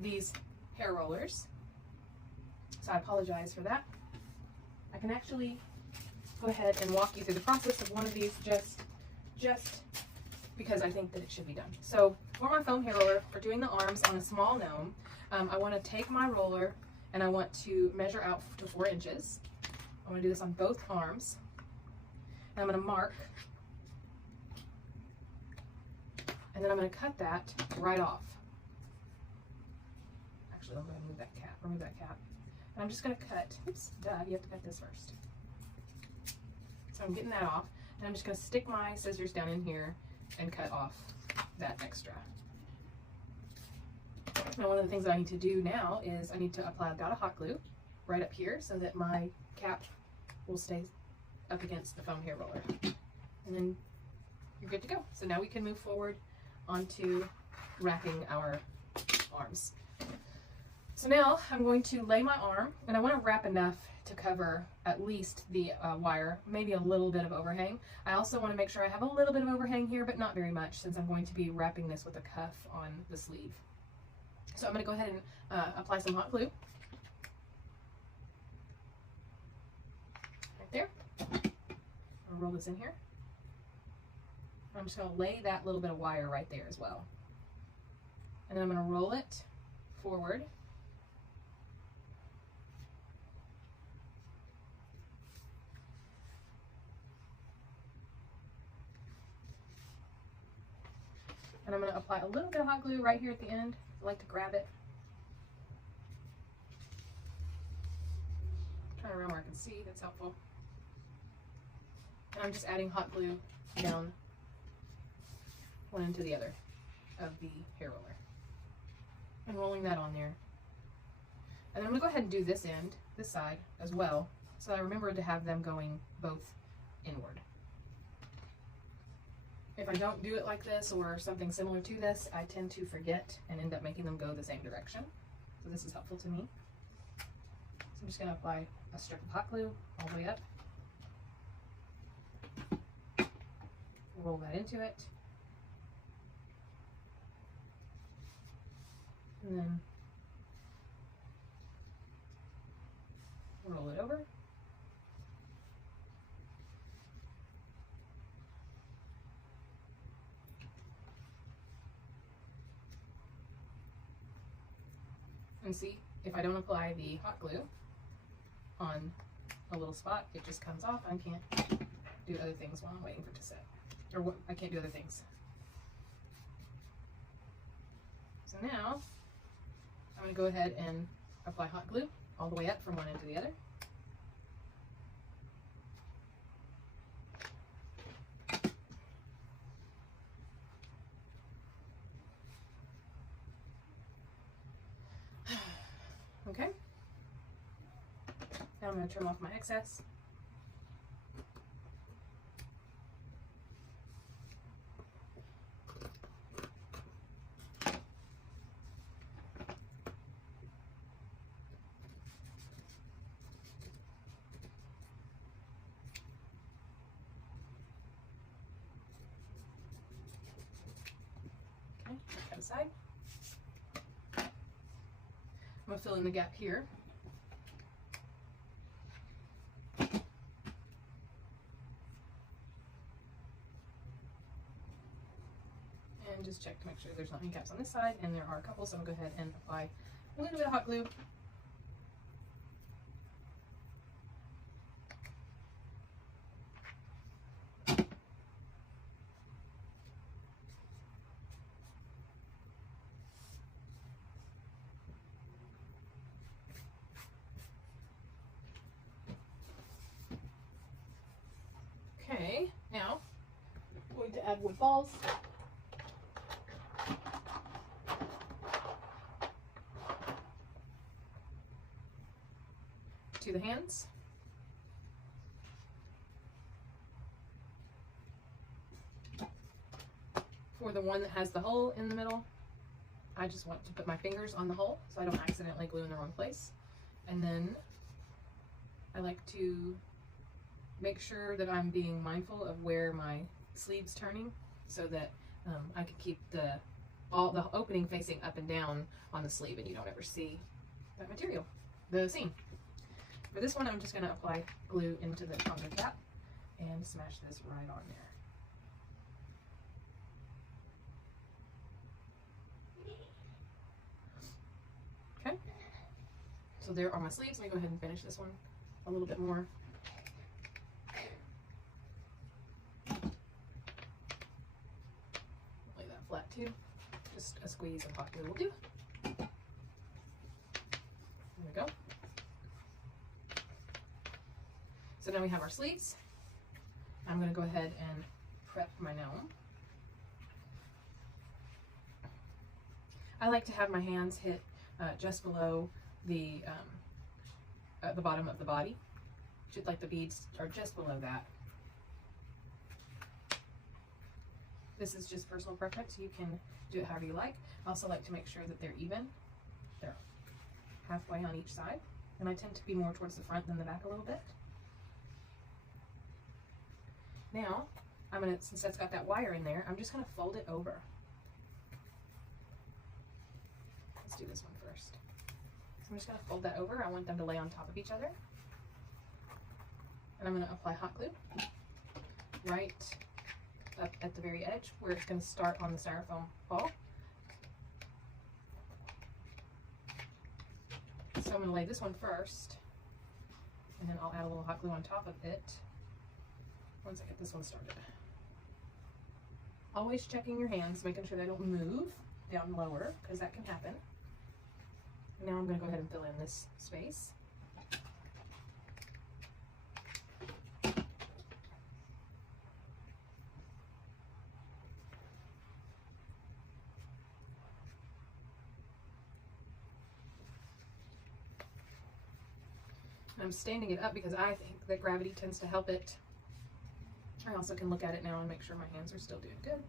these hair rollers. So I apologize for that. I can actually go ahead and walk you through the process of one of these just because I think that it should be done. So for my foam hair roller, for doing the arms on a small gnome, I want to take my roller and I want to measure out to 4 inches. I want to do this on both arms. And I'm going to mark, and then I'm going to cut that right off. Actually, I'm going to remove that cap. And I'm just going to cut, oops, duh, you have to cut this first. So I'm getting that off, and I'm just going to stick my scissors down in here and cut off that extra. Now one of the things that I need to do now is I need to apply a dot of hot glue right up here so that my cap will stay up against the foam hair roller. And then you're good to go. So now we can move forward onto wrapping our arms. So now I'm going to lay my arm, and I want to wrap enough to cover at least the wire, maybe a little bit of overhang. I also want to make sure I have a little bit of overhang here, but not very much, since I'm going to be wrapping this with a cuff on the sleeve. So I'm going to go ahead and apply some hot glue. Right there. I'll roll this in here. I'm just going to lay that little bit of wire right there as well. And then I'm going to roll it forward. And I'm going to apply a little bit of hot glue right here at the end. I like to grab it. Turn around where I can see, that's helpful. And I'm just adding hot glue down one into the other of the hair roller. And rolling that on there. And then I'm going to go ahead and do this end, this side as well, so I remember to have them going both inward. If I don't do it like this or something similar to this, I tend to forget and end up making them go the same direction. So this is helpful to me. So I'm just going to apply a strip of hot glue all the way up. Roll that into it. And then roll it over. And see, if I don't apply the hot glue on a little spot, it just comes off. I can't do other things while I'm waiting for it to set. Or I can't do other things. So now, I'm going to go ahead and apply hot glue all the way up from one end to the other. Okay. Now I'm going to trim off my excess. Okay, that aside. I'm going to fill in the gap here. And just check to make sure there's not any gaps on this side, and there are a couple, so I'm going to go ahead and apply a little bit of hot glue. Okay, now I'm going to add wood balls. To the hands. For the one that has the hole in the middle, I just want to put my fingers on the hole so I don't accidentally glue in the wrong place. And then I like to make sure that I'm being mindful of where my sleeve's turning so that I can keep the opening facing up and down on the sleeve and you don't ever see that material, the seam. For this one, I'm just going to apply glue into the outer cap and smash this right on there. Okay, so there are my sleeves. Let me go ahead and finish this one a little bit more. Lay that flat too. Just a squeeze of hot glue will do. There we go. So now we have our sleeves. I'm going to go ahead and prep my gnome. I like to have my hands hit just below the bottom of the body. Like the beads are just below that. This is just personal preference. You can do it however you like. I also like to make sure that they're even. They're halfway on each side. And I tend to be more towards the front than the back a little bit. Now, I'm going to, since that's got that wire in there, I'm just going to fold it over. Let's do this one first. So I'm just going to fold that over. I want them to lay on top of each other. And I'm going to apply hot glue right up at the very edge where it's going to start on the styrofoam ball. So I'm going to lay this one first, and then I'll add a little hot glue on top of it once I get this one started. Always checking your hands, making sure they don't move down lower, because that can happen. Now I'm going to go ahead and fill in this space. I'm standing it up because I think that gravity tends to help it. I also can look at it now and make sure my hands are still doing good.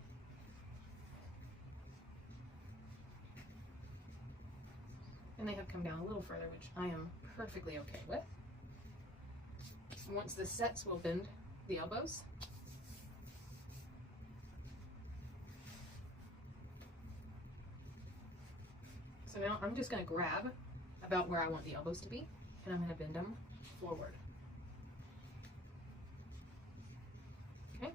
And they have come down a little further, which I am perfectly okay with. Once this sets, we'll bend the elbows. So now I'm just going to grab about where I want the elbows to be, and I'm going to bend them forward. Okay.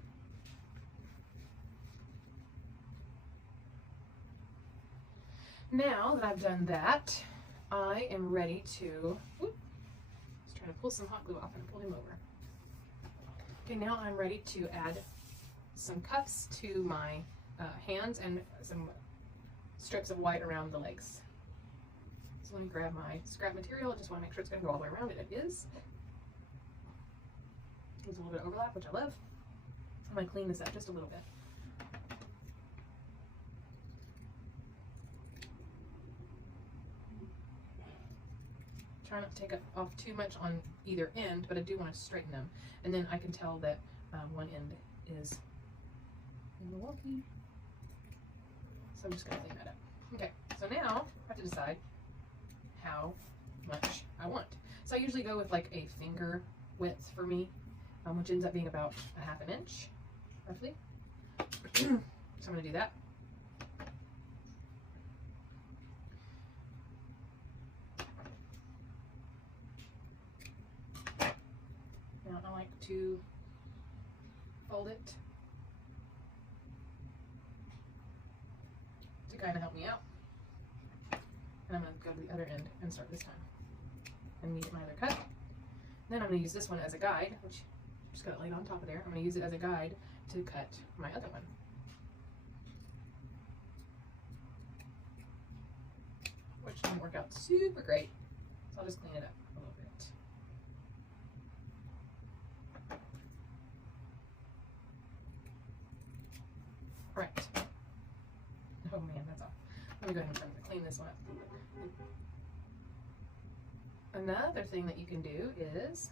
Now that I've done that, I am ready to, just trying to pull some hot glue off and pull him over. Okay, now I'm ready to add some cuffs to my hands and some strips of white around the legs. So let me grab my scrap material. I just want to make sure it's going to go all the way around, and it is. There's a little bit of overlap, which I love. I'm going to clean this up just a little bit. Try not to take off too much on either end, but I do want to straighten them. And then I can tell that one end is a little wonky. So I'm just going to clean that up. Okay, so now I have to decide how much I want. So I usually go with like a finger width for me, which ends up being about a half an inch, roughly. So I'm going to do that. Now I like to fold it to kind of help me out. And I'm going to go to the other end and start this time and meet my other cut. Then I'm going to use this one as a guide, which I'm just going to lay it on top of there. I'm going to use it as a guide to cut my other one. Which didn't work out super great, so I'll just clean it up a little bit. All right. Oh man, that's off. Let me go ahead and clean this one up. Another thing that you can do is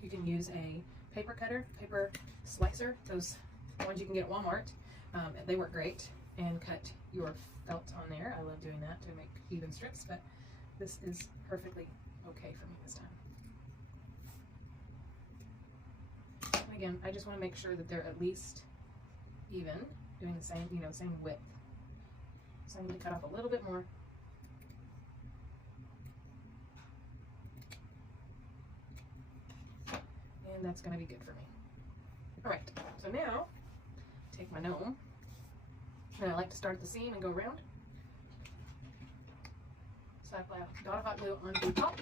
you can use a paper cutter, paper slicer, those ones you can get at Walmart. They work great, and cut your felt on there. I love doing that to make even strips, but this is perfectly okay for me this time. And again, I just want to make sure that they're at least even, doing the same, same width. So I'm going to cut off a little bit more. And that's going to be good for me. All right, so now take my gnome, and I like to start at the seam and go around. So I apply a dot of hot glue onto the top,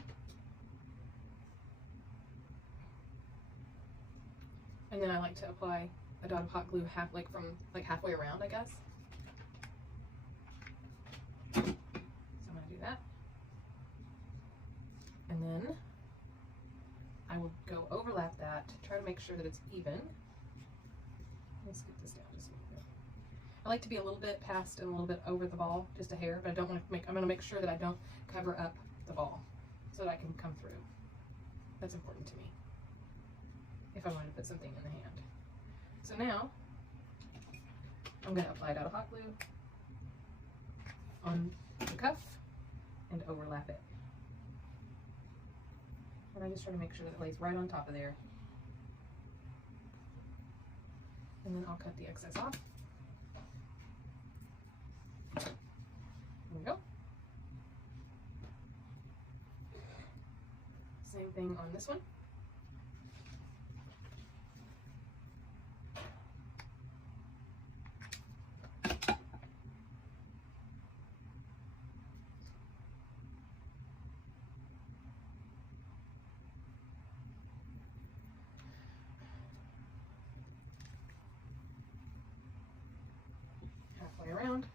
and then I like to apply a dot of hot glue from halfway around, I guess. So I'm going to do that, and then I will go overlap that, try to make sure that it's even. Let's get this down just a little bit. I like to be a little bit past and a little bit over the ball, just a hair, but I don't want to I'm going to make sure that I don't cover up the ball so that I can come through. That's important to me if I want to put something in the hand. So now I'm going to apply dowel hot glue on the cuff and overlap it. And I just try to make sure that it lays right on top of there. And then I'll cut the excess off. There we go. Same thing on this one. Halfway around.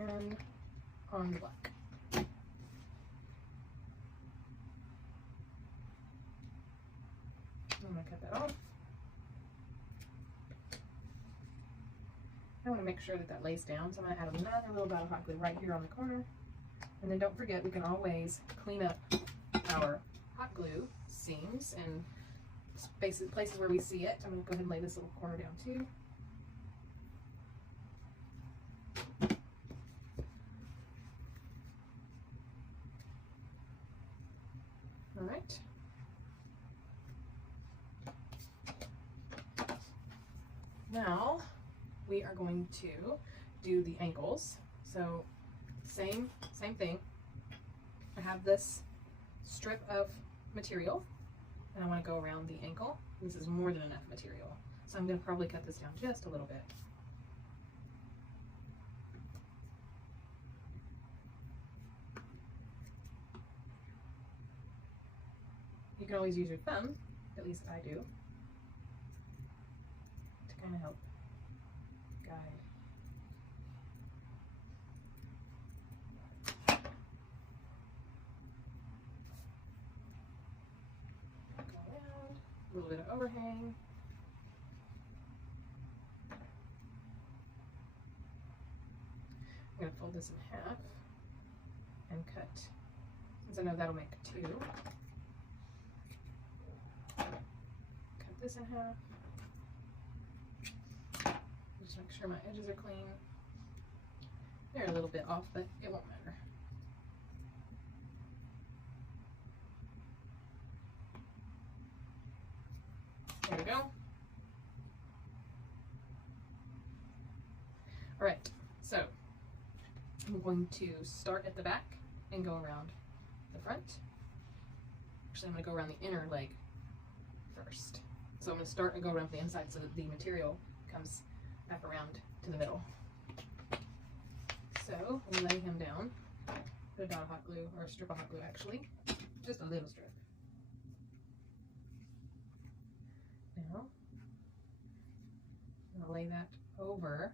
And on the black. I'm going to cut that off. I want to make sure that that lays down, so I'm going to add another little dot of hot glue right here on the corner. And then don't forget, we can always clean up our hot glue seams and places where we see it. I'm going to go ahead and lay this little corner down too. All right. Now we are going to do the ankles. So same thing. I have this strip of material and I want to go around the ankle. This is more than enough material. So I'm going to probably cut this down just a little bit. You can always use your thumb, at least I do, to kind of help guide. Go around, a little bit of overhang. I'm going to fold this in half and cut, since I know that'll make two. Cut this in half. Just make sure my edges are clean. They're a little bit off, but it won't matter. There we go. All right, so I'm going to start at the back and go around the front. Actually, I'm going to go around the inner leg first. So I'm going to start and go around the inside so that the material comes back around to the middle. So we'll lay him down, put a dot of hot glue, or a strip of hot glue actually, just a little strip. Now, I'm going to lay that over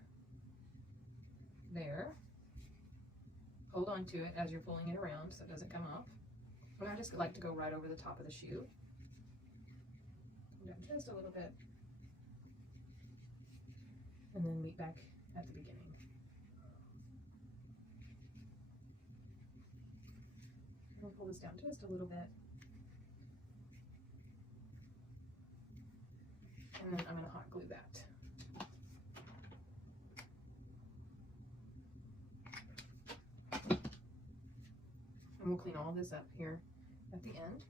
there. Hold on to it as you're pulling it around so it doesn't come off. And I just like to go right over the top of the shoe. Down just a little bit. And then meet back at the beginning. I'll pull this down just a little bit. And then I'm going to hot glue that. And we'll clean all this up here at the end.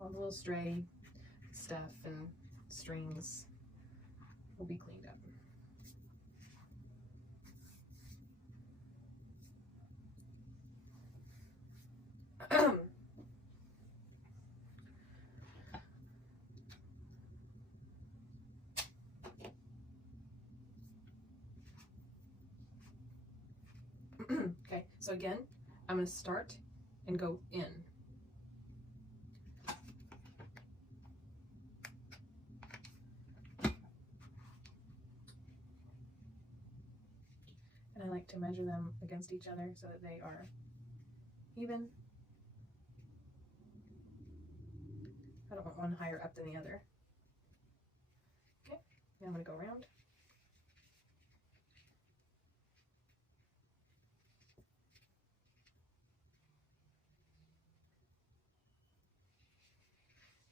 All the little stray stuff and strings will be cleaned up. Okay, so again, I'm going to start and go in. And I like to measure them against each other so that they are even. I don't want one higher up than the other. Okay, now I'm going to go around.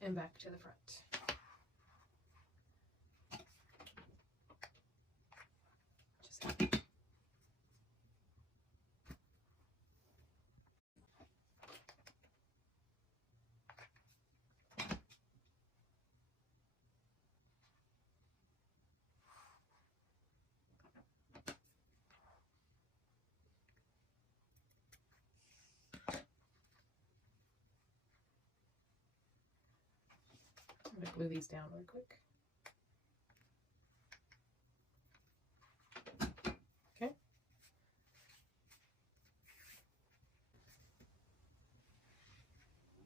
and back to the front. I'm going to glue these down really quick. Okay.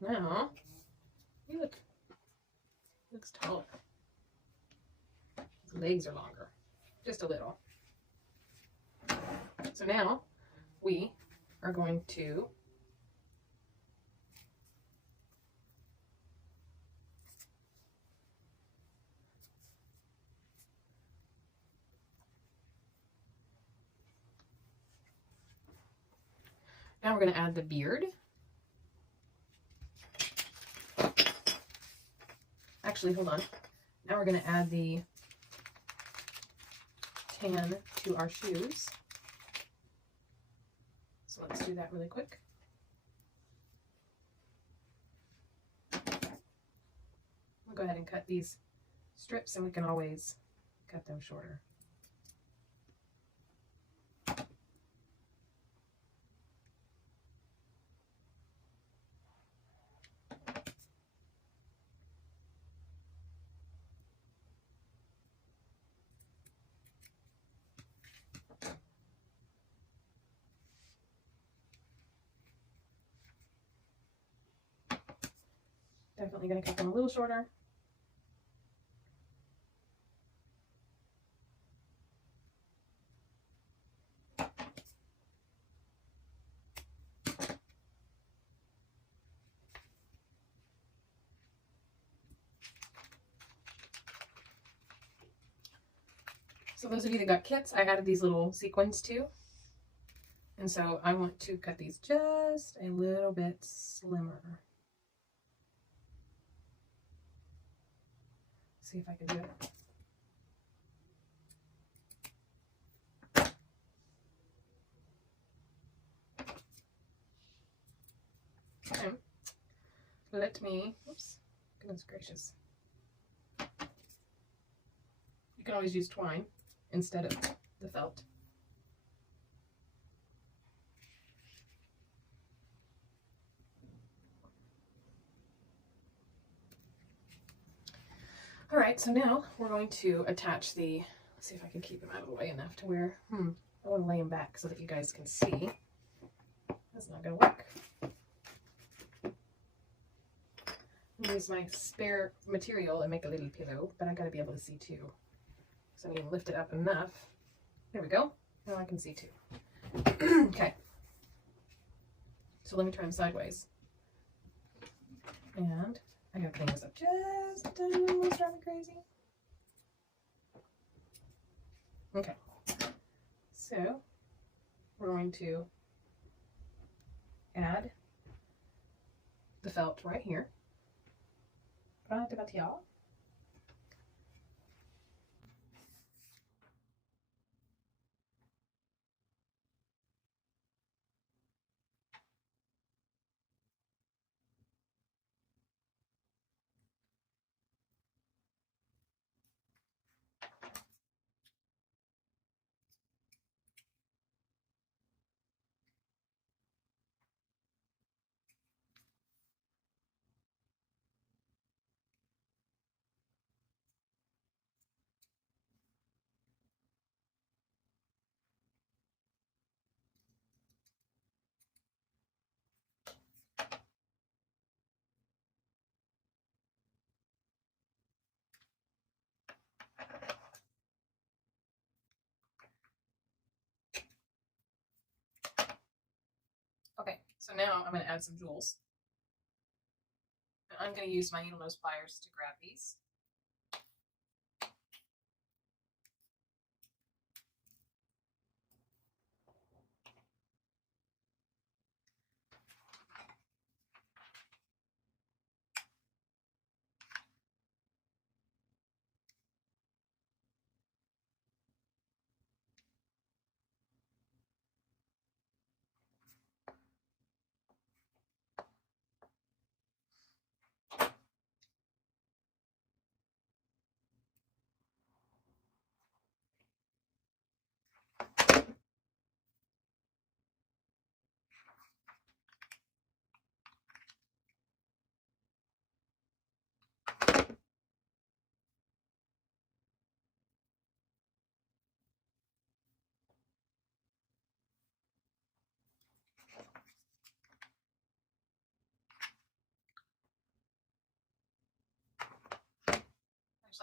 Now, you looks taller. His legs are longer, just a little. So now we are going to add the beard. Actually, hold on. Now we're going to add the tan to our shoes. So let's do that really quick. We'll go ahead and cut these strips, and we can always cut them shorter. Definitely going to cut them a little shorter. So those of you that got kits, I added these little sequins too. And so I want to cut these just a little bit slimmer. See if I can do it. Okay. Let me, oops, goodness gracious. You can always use twine instead of the felt. All right, so now we're going to attach the, let's see if I can keep him out of the way enough to where, I want to lay him back so that you guys can see. That's not going to work. I'm use my spare material and make a little pillow, but I got to be able to see too. So I'm going to lift it up enough. There we go. Now I can see too. Okay. So let me try them sideways. And I gotta clean this up just a tiny little more, drive me crazy. Okay, so we're going to add the felt right here. Right about here. Okay, so now I'm going to add some jewels. And I'm going to use my needle nose pliers to grab these.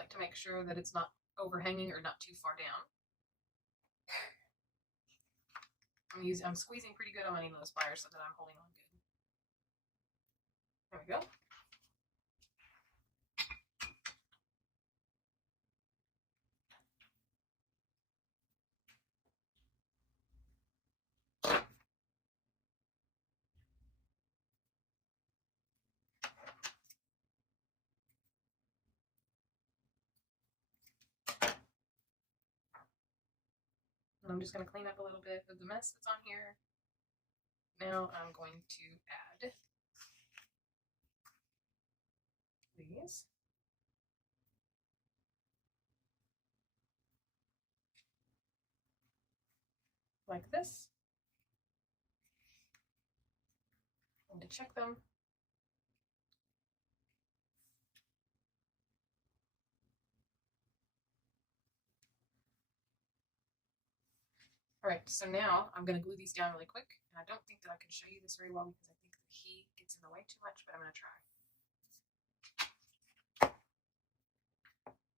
like to make sure that it's not overhanging or not too far down. I'm squeezing pretty good on my needle pliers so that I'm holding on good. There we go. And I'm just going to clean up a little bit of the mess that's on here. Now I'm going to add these. Like this. I need to check them. All right, so now I'm going to glue these down really quick. And I don't think that I can show you this very well because I think the heat gets in the way too much, but I'm going to try.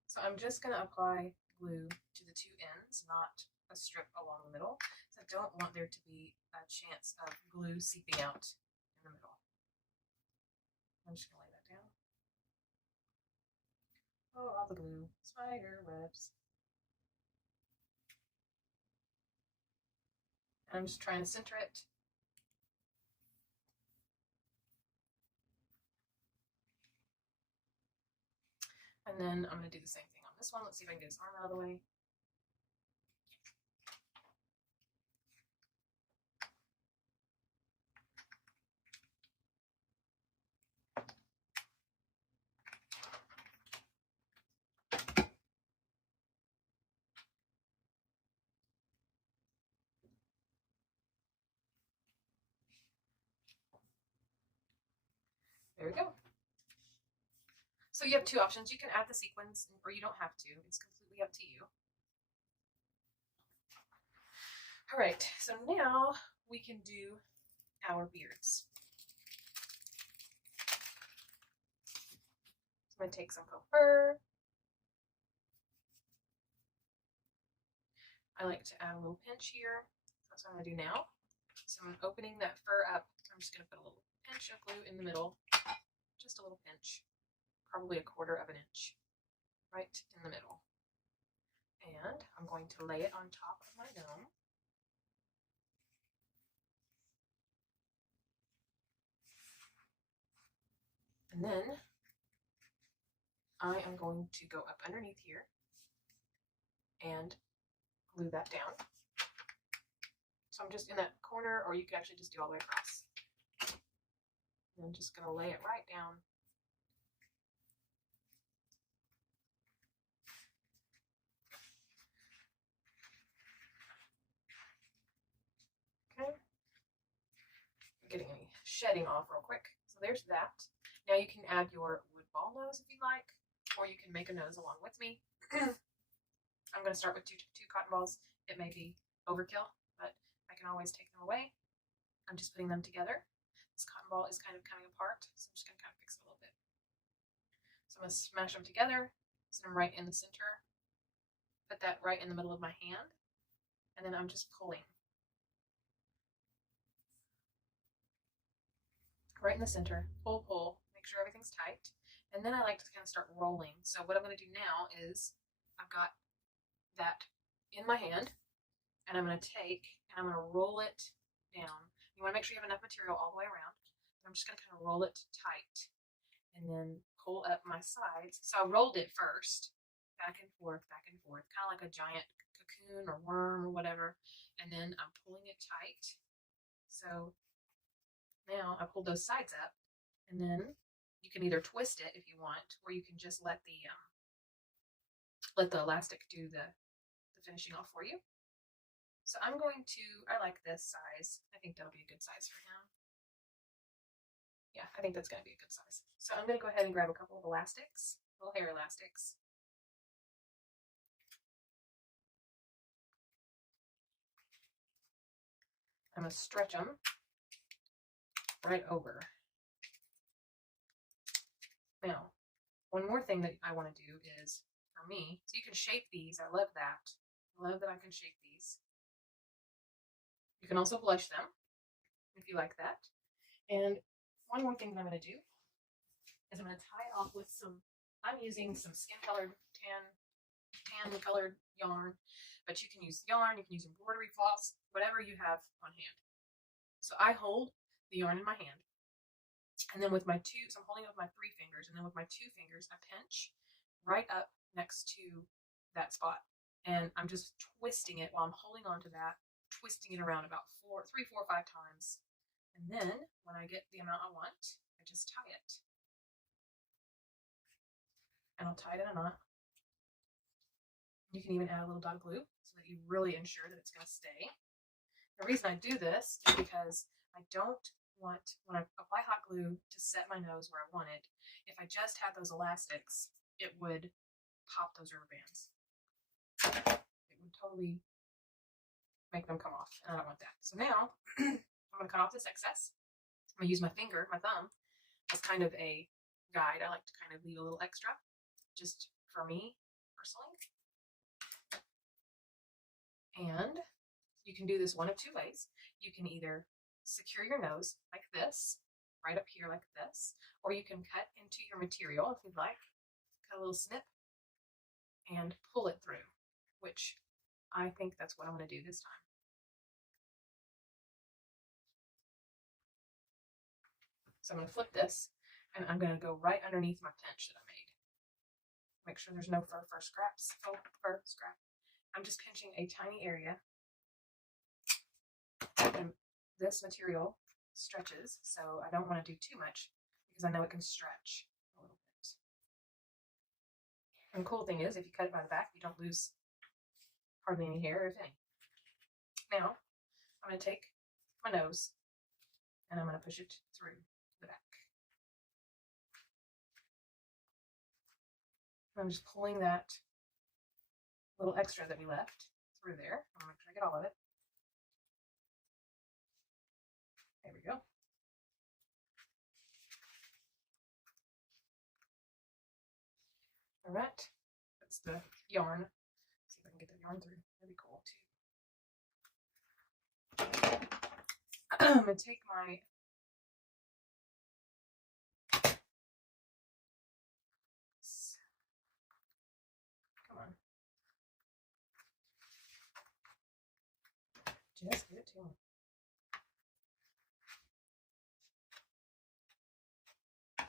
So I'm just going to apply glue to the two ends, not a strip along the middle. So I don't want there to be a chance of glue seeping out in the middle. I'm just going to lay that down. Oh, all the glue. Spider webs. And I'm just trying to center it. And then I'm going to do the same thing on this one. Let's see if I can get his arm out of the way. There we go. So you have two options. You can add the sequins or you don't have to. It's completely up to you. All right, so now we can do our beards. So I'm going to take some faux fur. I like to add a little pinch here. That's what I'm going to do now. So I'm opening that fur up. I'm just going to put a little pinch of glue in the middle. Just a little pinch. Probably 1/4 of an inch. Right in the middle. And I'm going to lay it on top of my gnome. And then I am going to go up underneath here and glue that down. So I'm just in that corner, or you could actually just do all the way across. And I'm just going to lay it right down. Okay. Getting any shedding off real quick. So there's that. Now you can add your wood ball nose if you like, or you can make a nose along with me. I'm going to start with two cotton balls. It may be overkill, but I can always take them away. I'm just putting them together. This cotton ball is kind of coming apart, so I'm just going to kind of fix it a little bit. So I'm going to smash them together, set them right in the center, put that right in the middle of my hand, and then I'm just pulling. Right in the center, pull, pull, make sure everything's tight. And then I like to kind of start rolling. So what I'm going to do now is I've got that in my hand, and I'm going to take and I'm going to roll it down. You want to make sure you have enough material all the way around. I'm just going to kind of roll it tight and then pull up my sides. So I rolled it first, back and forth, kind of like a giant cocoon or worm or whatever. And then I'm pulling it tight. So now I pulled those sides up, and then you can either twist it if you want, or you can just let the elastic do the finishing off for you. So I'm going to, I like this size. I think that'll be a good size for him. Yeah, I think that's going to be a good size. So I'm going to go ahead and grab a couple of elastics, little hair elastics. I'm going to stretch them right over. Now, one more thing that I want to do is for me. So you can shape these. I love that. I love that I can shape these. You can also blush them if you like that. And one more thing that I'm going to do is I'm going to tie it off with some, I'm using some skin colored tan colored yarn, but you can use yarn, you can use embroidery floss, whatever you have on hand. So I hold the yarn in my hand, and then with my two, so I'm holding it with my 3 fingers, and then with my 2 fingers, I pinch right up next to that spot, and I'm just twisting it while I'm holding on to that, twisting it around about 3, 4, 5 times. And then when I get the amount I want, I just tie it. And I'll tie it in a knot. You can even add a little dot of glue so that you really ensure that it's going to stay. The reason I do this is because I don't want, when I apply hot glue to set my nose where I want it, if I just had those elastics, it would pop those rubber bands. It would totally make them come off, and I don't want that. So now I'm going to cut off this excess. I'm going to use my finger, my thumb, as kind of a guide. I like to kind of leave a little extra, just for me personally. And you can do this one of 2 ways. You can either secure your nose like this, right up here like this, or you can cut into your material if you'd like. Cut a little snip and pull it through, which I think that's what I'm going to do this time. So I'm going to flip this, and I'm going to go right underneath my pinch that I made. Make sure there's no fur scraps. I'm just pinching a tiny area. And this material stretches, so I don't want to do too much because I know it can stretch a little bit. And the cool thing is, if you cut it by the back, you don't lose hardly any hair, if any. Now, I'm going to take my nose and I'm going to push it through the back. I'm just pulling that little extra that we left through there. I'm going to make sure I get all of it. There we go. All right, that's the yarn. Let's see if I can get that yarn through. That'd be cool too. I'm going to take my just give it to him.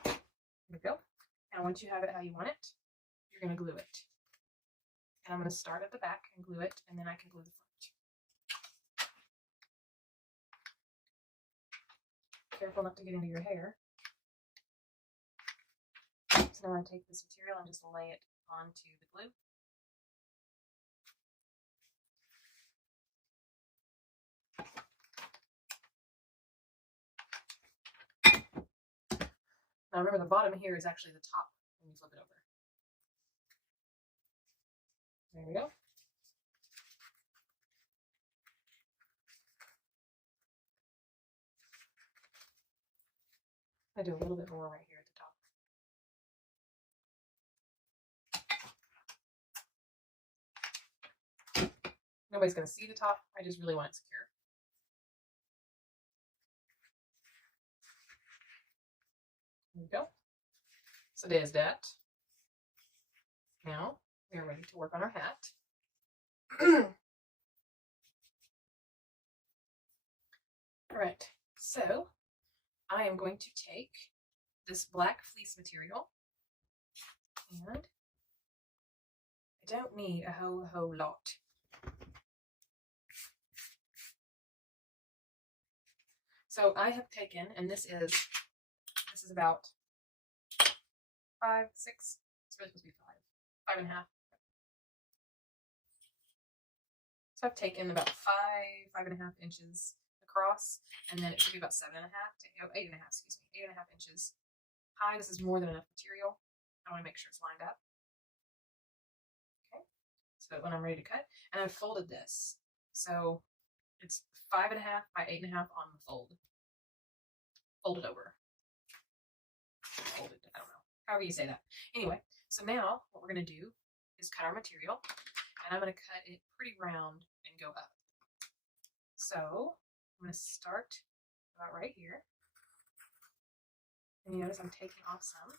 There we go. And once you have it how you want it, you're going to glue it. And I'm going to start at the back and glue it, and then I can glue the front. Careful not to get into your hair. So now I'm going to take this material and just lay it onto the glue. Now remember, the bottom here is actually the top when you flip it over. There we go. I do a little bit more right here at the top. Nobody's going to see the top. I just really want it secure. There we go. So there's that. Now we are ready to work on our hat. All right, so I am going to take this black fleece material, and I don't need a whole lot. So I have taken, and this is about 5, 6, it's really supposed to be 5 and a half. So I've taken about 5.5 inches across, and then it should be about 7.5 to 8.5, excuse me, 8.5 inches high. This is more than enough material. I want to make sure it's lined up. Okay, so when I'm ready to cut, and I've folded this, so it's 5.5 by 8.5 on the fold. Fold it over. Folded, I don't know, however you say that. Anyway, so now what we're going to do is cut our material, and I'm going to cut it pretty round and go up. So I'm going to start about right here. And you notice I'm taking off some.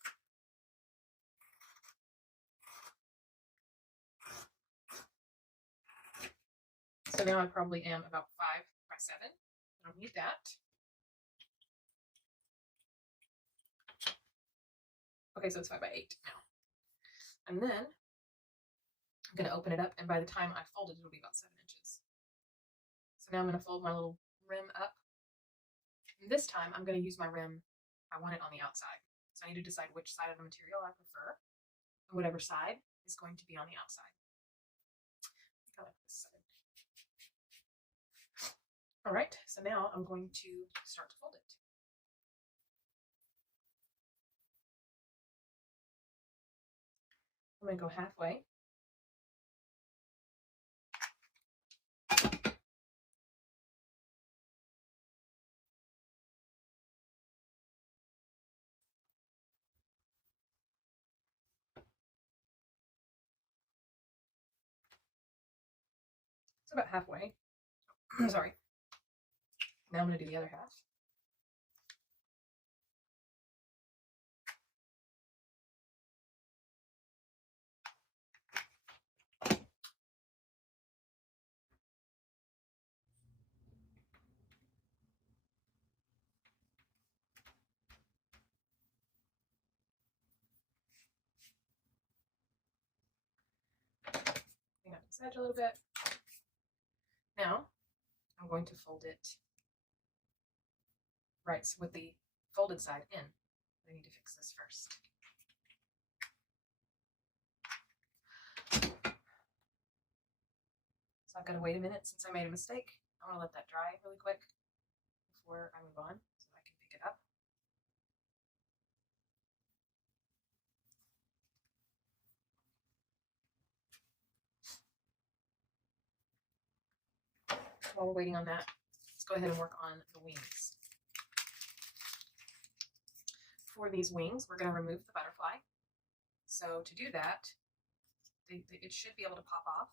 So now I probably am about 5 by 7. I don't need that. Okay, so it's 5 by 8 now. And then I'm going to open it up, and by the time I fold it, it'll be about 7 inches. So now I'm going to fold my little rim up. And this time I'm going to use my rim, I want it on the outside. So I need to decide which side of the material I prefer. And whatever side is going to be on the outside. I like this side. All right, so now I'm going to start to fold it. I'm going to go halfway. It's about halfway. I'm sorry. Now I'm going to do the other half. Clean up this edge a little bit. Now I'm going to fold it right with the folded side in. I need to fix this first. So I've got to wait a minute since I made a mistake. I want to let that dry really quick before I move on so I can pick it up. While we're waiting on that, let's go ahead and work on the wings. For these wings, we're going to remove the butterfly. So to do that, it should be able to pop off.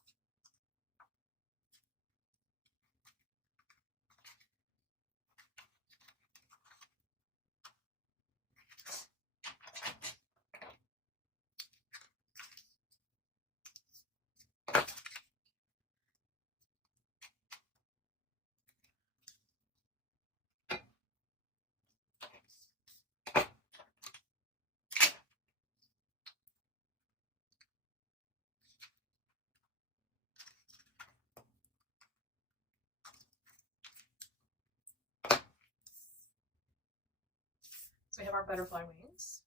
So we have our butterfly wings.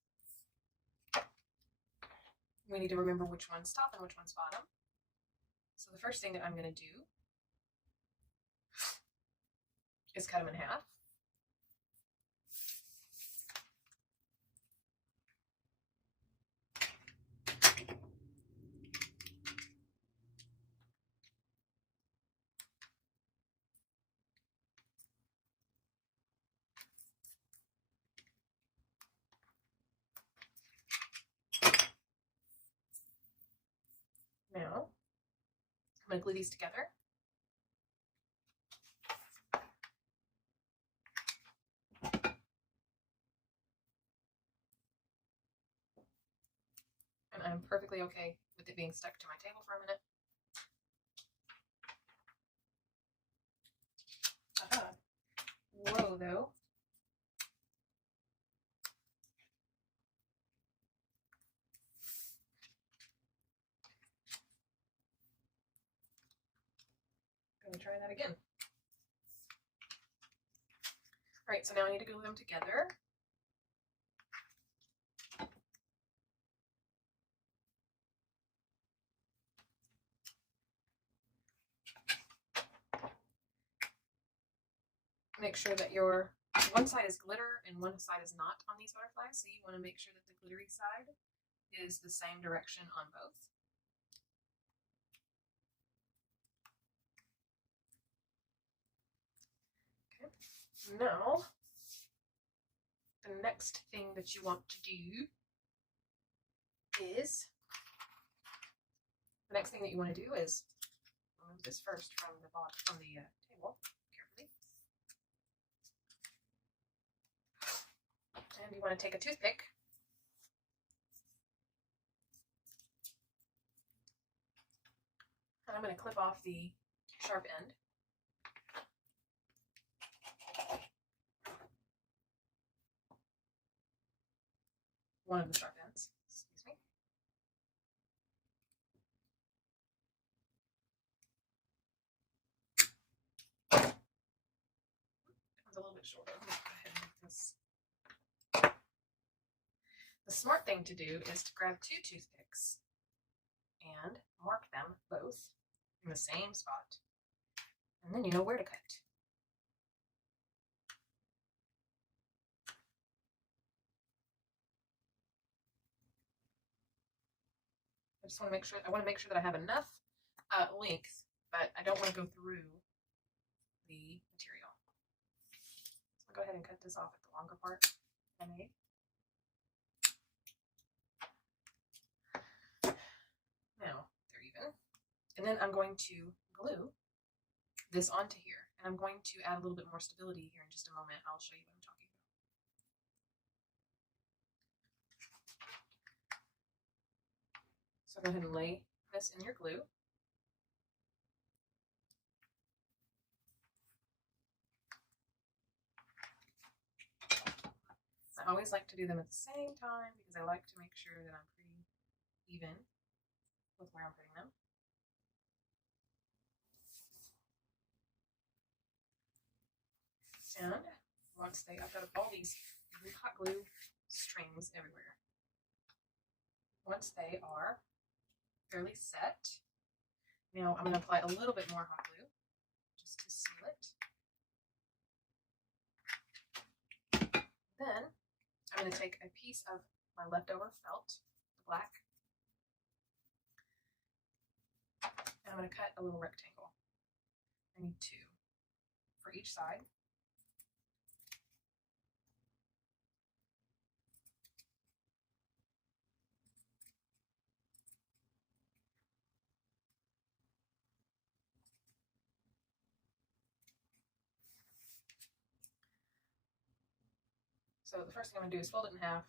We need to remember which one's top and which one's bottom. So the first thing that I'm going to do is cut them in half. Now, I'm going to glue these together. And I'm perfectly okay with it being stuck to my table for a minute. Whoa, though. Gonna try that again. All right, so now I need to glue them together. Make sure that your one side is glitter and one side is not on these butterflies, so you want to make sure that the glittery side is the same direction on both. Okay. Now, the next thing that you want to do is The next thing that you want to do is remove this first from the table carefully. And you want to take a toothpick and I'm going to clip off the sharp end. One of the sharp ends, excuse me. It was a little bit shorter. Let me go ahead and make this. The smart thing to do is to grab 2 toothpicks and mark them both in the same spot. And then you know where to cut. I just want to make sure, that I have enough length, but I don't want to go through the material. So I'll go ahead and cut this off at the longer part I made. Now, they're even. And then I'm going to glue this onto here. And I'm going to add a little bit more stability here in just a moment. I'll show you what I'm talking about. So go ahead and lay this in your glue. I always like to do them at the same time because I like to make sure that I'm pretty even with where I'm putting them. And I've got all these hot glue strings everywhere. Once they are fairly set, now I'm going to apply a little bit more hot glue just to seal it. Then I'm going to take a piece of my leftover felt, the black, and I'm going to cut a little rectangle. I need 2 for each side. So the first thing I'm going to do is fold it in half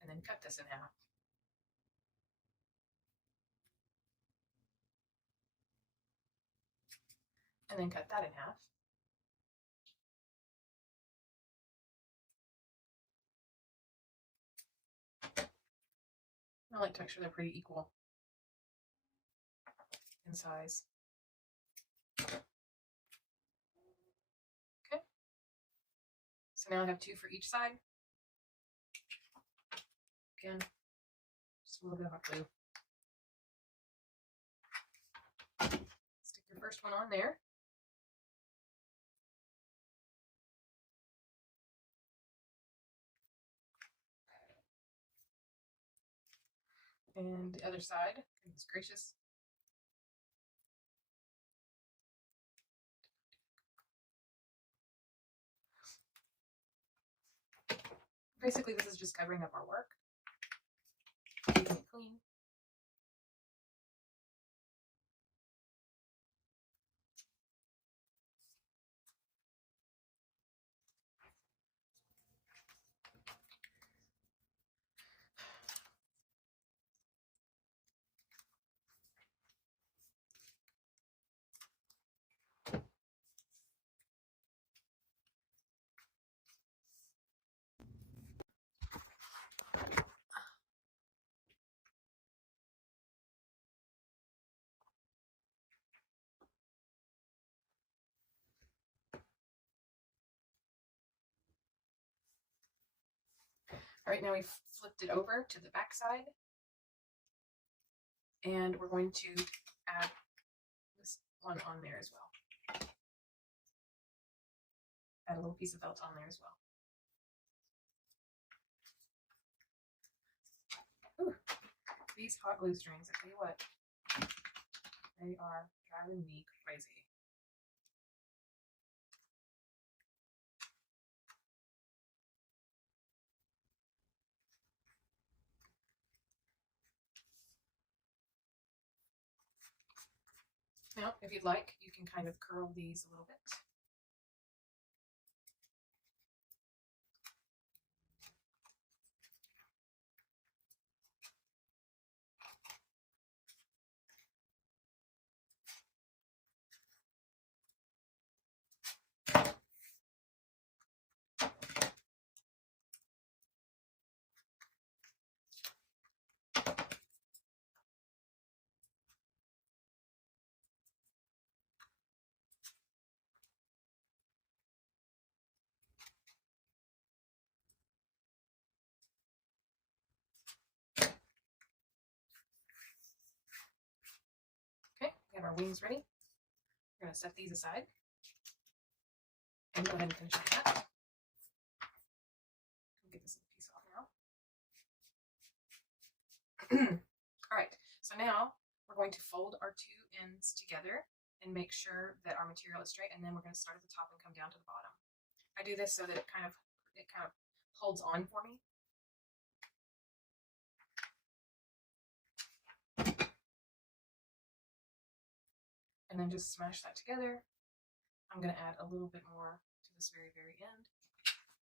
and then cut this in half. And then cut that in half. I like to make sure they're pretty equal in size. Okay. So now I have 2 for each side. Again, just a little bit of hot glue. Stick your first one on there. And the other side, goodness gracious. Basically, this is just covering up our work, keeping it clean. All right, now we've flipped it over to the back side, and we're going to add this one on there as well. Add a little piece of felt on there as well. Ooh, these hot glue strings, I tell you what, they are driving me crazy. Now, if you'd like, you can kind of curl these a little bit. Okay, we have our wings ready. We're going to set these aside and go ahead and finish that. Get this piece off now. All right, so now we're going to fold our two ends together and make sure that our material is straight, and then we're going to start at the top and come down to the bottom. I do this so that it kind of holds on for me. And then just smash that together. I'm going to add a little bit more to this very, very end.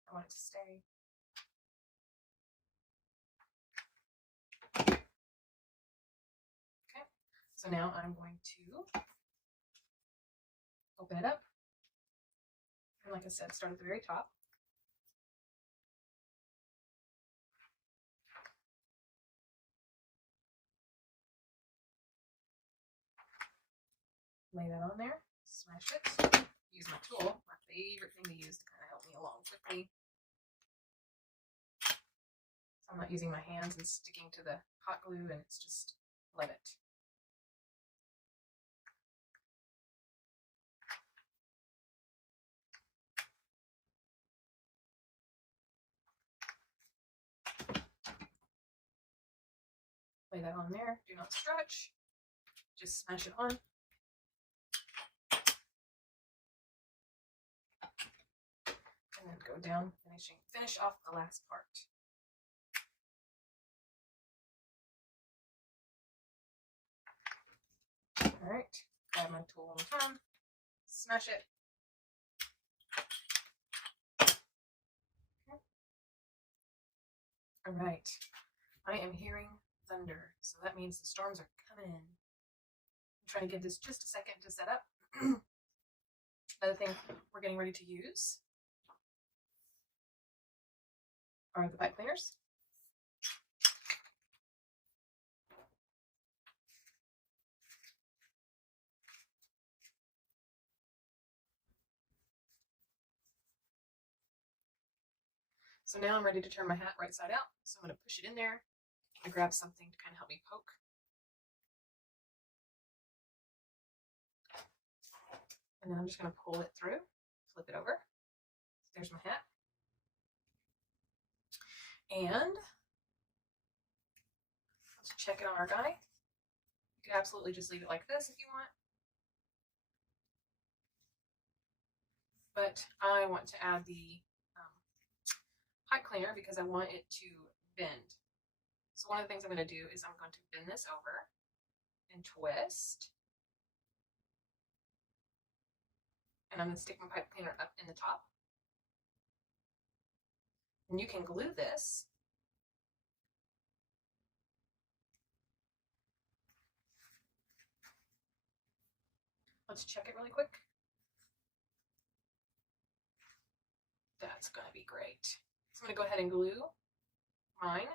I want it to stay. Okay, so now I'm going to open it up. And like I said, start at the very top. Lay that on there, smash it, use my tool, my favorite thing to use to kind of help me along quickly. So I'm not using my hands and sticking to the hot glue, and it's just, let it. Lay that on there, do not stretch, just smash it on. And then go down, finish off the last part. All right, grab my tool one more time, smash it. Okay. All right, I am hearing thunder, so that means the storms are coming in. I'm trying to give this just a second to set up. Another thing we're getting ready to use are the pipe cleaners. So now I'm ready to turn my hat right side out. So I'm going to push it in there and grab something to kind of help me poke. And then I'm just going to pull it through, flip it over. There's my hat. And let's check it on our guy. You can absolutely just leave it like this if you want. But I want to add the pipe cleaner because I want it to bend. So one of the things I'm going to do is I'm going to bend this over and twist. And I'm going to stick my pipe cleaner up in the top. And you can glue this. Let's check it really quick. That's going to be great. So I'm going to go ahead and glue mine.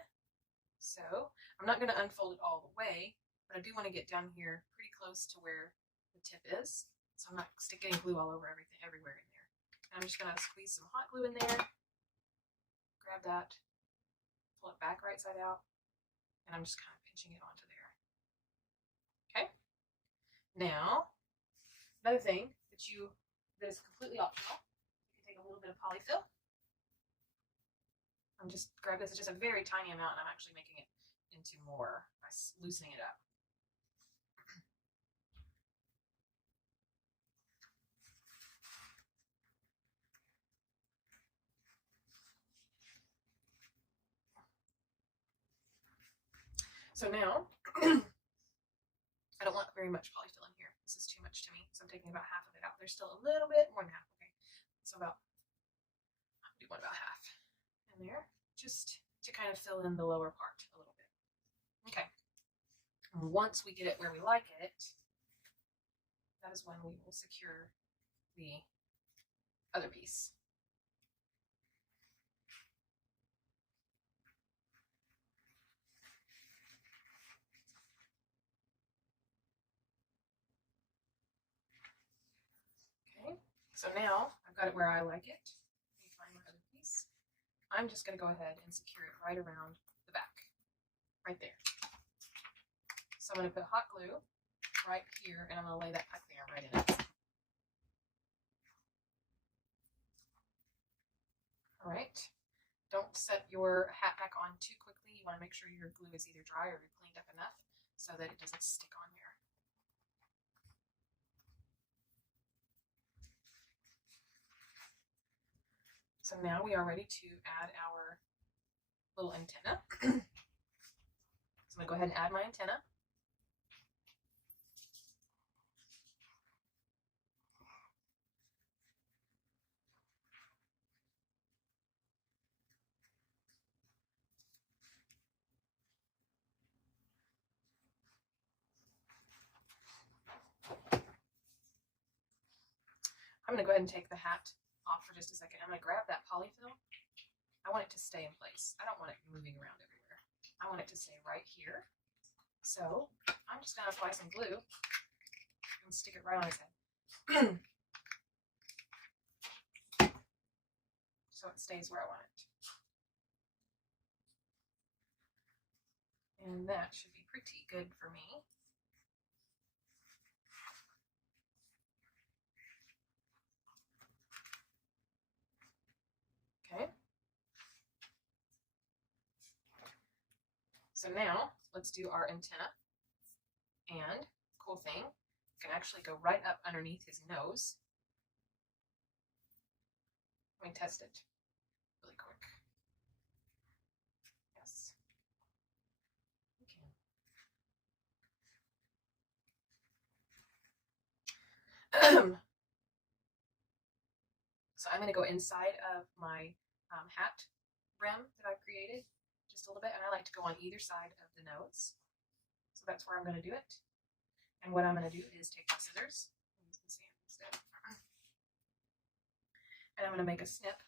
So I'm not going to unfold it all the way, but I do want to get down here pretty close to where the tip is. So I'm not getting glue all over everywhere in there. And I'm just going to squeeze some hot glue in there. Grab that, pull it back right side out, and I'm just kind of pinching it onto there. Okay. Now, another thing that is completely optional, you can take a little bit of Polyfil. I'm just grab this. It's just a very tiny amount, and I'm actually making it into more by loosening it up. So now, I don't want very much Polyfil in here. This is too much taking about half of it out. There's still a little bit more than half. Okay, so I'll do one about half in there, just to kind of fill in the lower part a little bit. Okay. And once we get it where we like it, that is when we will secure the other piece. Okay, so now I've got it where I like it. Let me find my other piece. I'm just going to go ahead and secure it right around the back, right there. So I'm going to put hot glue right here, and I'm going to lay that back there right in it. All right. Don't set your hat back on too quickly. You want to make sure your glue is either dry or cleaned up enough so that it doesn't stick on there. So now we are ready to add our little antenna. So I'm going to go ahead and add my antenna. I'm going to go ahead and take the hat off for just a second. I'm going to grab that polyfill. I want it to stay in place. I don't want it moving around everywhere. I want it to stay right here. So I'm just going to apply some glue and stick it right on his head. So it stays where I want it. And that should be pretty good for me. Okay. So now let's do our antenna. And cool thing, you can actually go right up underneath his nose. Let me test it really quick. Yes. Okay. So I'm going to go inside of my hat rim that I've created just a little bit, and I like to go on either side of the nose. So that's where I'm going to do it. And what I'm going to do is take my scissors, use the sand instead, and I'm going to make a snip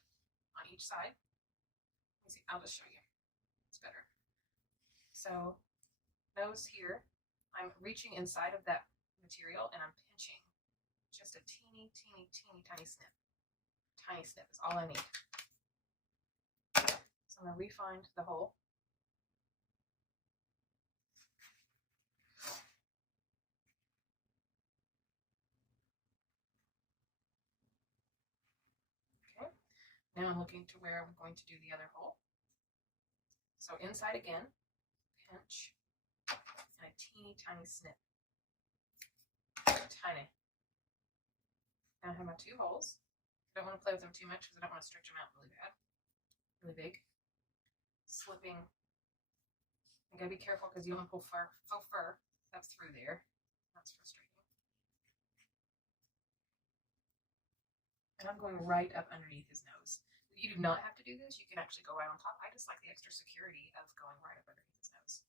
on each side. Let me see, I'll just show you. It's better. So nose here, I'm reaching inside of that material and I'm pinching just a teeny, teeny, teeny, tiny snip. Tiny snip is all I need. So I'm going to re-find the hole. Okay, now I'm looking to where I'm going to do the other hole. So inside again, pinch, and a teeny tiny snip. Tiny. Now I have my two holes. I don't want to play with them too much because I don't want to stretch them out really bad, really big. Slipping. You gotta be careful because you don't want to pull faux fur that's through there. That's frustrating. And I'm going right up underneath his nose. You do not have to do this. You can actually go right on top. I just like the extra security of going right up underneath his nose.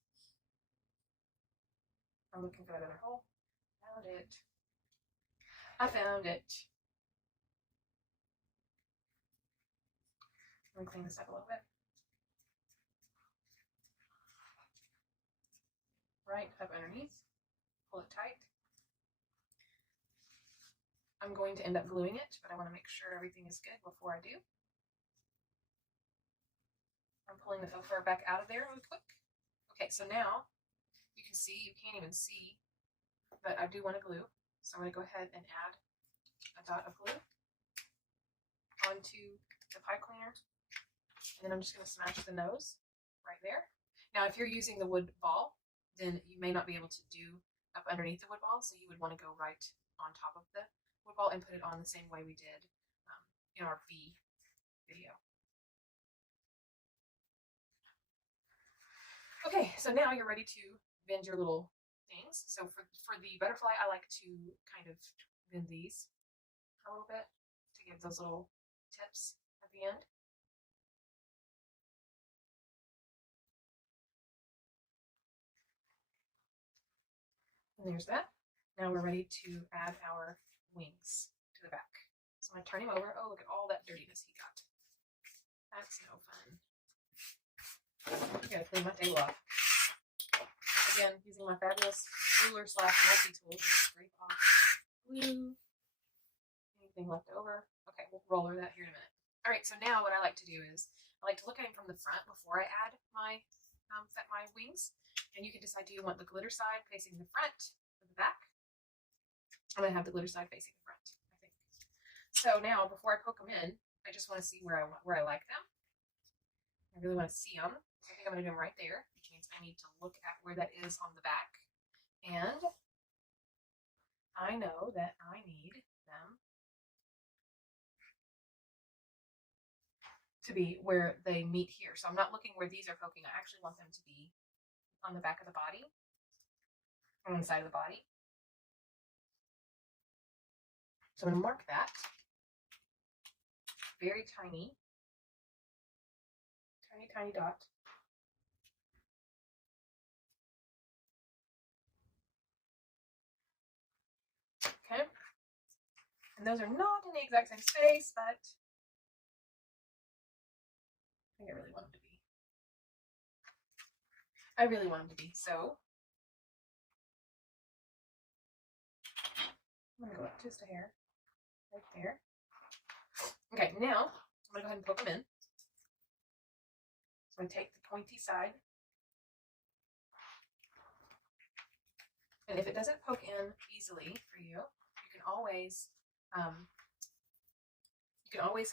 I'm looking for that other hole. Found it. I found it. Let me clean this up a little bit. Right up underneath. Pull it tight. I'm going to end up gluing it, but I want to make sure everything is good before I do. I'm pulling the faux fur back out of there really quick. Okay, so now you can see, you can't even see, but I do want to glue. So I'm going to go ahead and add a dot of glue onto the pipe cleaner. And then I'm just going to smash the nose right there. Now, if you're using the wood ball, then you may not be able to do up underneath the wood ball. So you would want to go right on top of the wood ball and put it on the same way we did in our bee video. Okay, so now you're ready to bend your little things. So for the butterfly, I like to kind of bend these a little bit to give those little tips at the end. And there's that. Now we're ready to add our wings to the back. So I'm going to turn him over. Oh, look at all that dirtiness he got. That's no fun. I gotta clean my table off. Again, using my fabulous ruler / multi-tool to scrape off glue. Anything left over. Okay, we'll roller that here in a minute. Alright, so now what I like to do is, I like to look at him from the front before I add my wings. And you can decide, do you want the glitter side facing the front or the back? I'm going to have the glitter side facing the front, I think. So now, before I poke them in, I just want to see where I like them. I really want to see them. So I think I'm going to do them right there, which means I need to look at where that is on the back. And I know that I need them to be where they meet here. So I'm not looking where these are poking. I actually want them to be on the back of the body, on the side of the body. So I'm going to mark that. Very tiny. Tiny dot. Okay. And those are not in the exact same space, but I think I really want them to be. I really want them to be. So I'm going to go up just a hair. Right there. Okay, now I'm going to go ahead and poke them in. So I'm going to take the pointy side. And if it doesn't poke in easily for you, you can always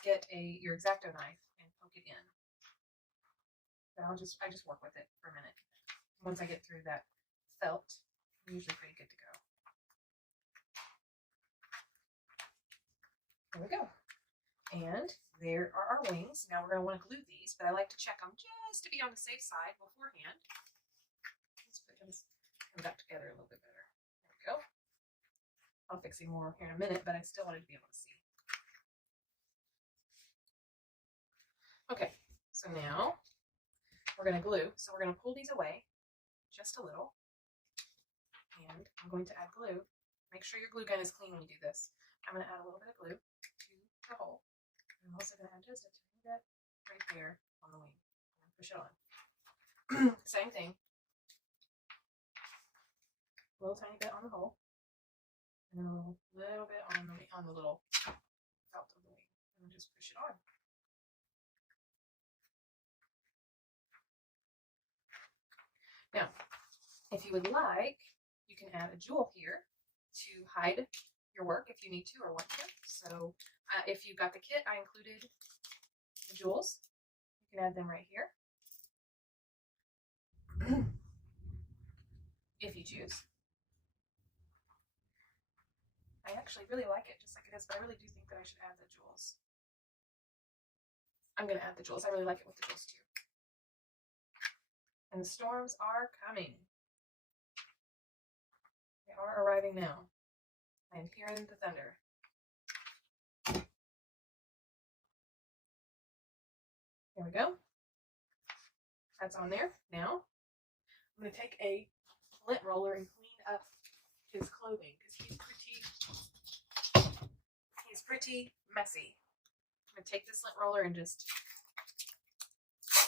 get your X-Acto knife and poke it in. But I just work with it for a minute. Once I get through that felt, I'm usually pretty good to go. There we go. And there are our wings. Now we're going to want to glue these, but I like to check them just to be on the safe side beforehand. Let's put them back together a little bit better. There we go. I'll fix it more here in a minute, but I still wanted to be able to see. Okay, so now we're going to glue. So we're going to pull these away just a little. And I'm going to add glue. Make sure your glue gun is clean when you do this. I'm going to add a little bit of glue to the hole. I'm also going to add just a tiny bit right there on the wing. I'm going to push it on. Same thing. A little tiny bit on the hole. And then a little bit on the little felt of the wing. And just push it on. Now, if you would like, you can add a jewel here to hide your work if you need to or want to. So if you got the kit, I included the jewels. You can add them right here if you choose. I actually really like it just like it is, but I really do think that I should add the jewels. I'm going to add the jewels. I really like it with the jewels too. And the storms are coming. They are arriving now. I am hearing the thunder. There we go. That's on there. Now, I'm going to take a lint roller and clean up his clothing because he's pretty messy. I'm going to take this lint roller and just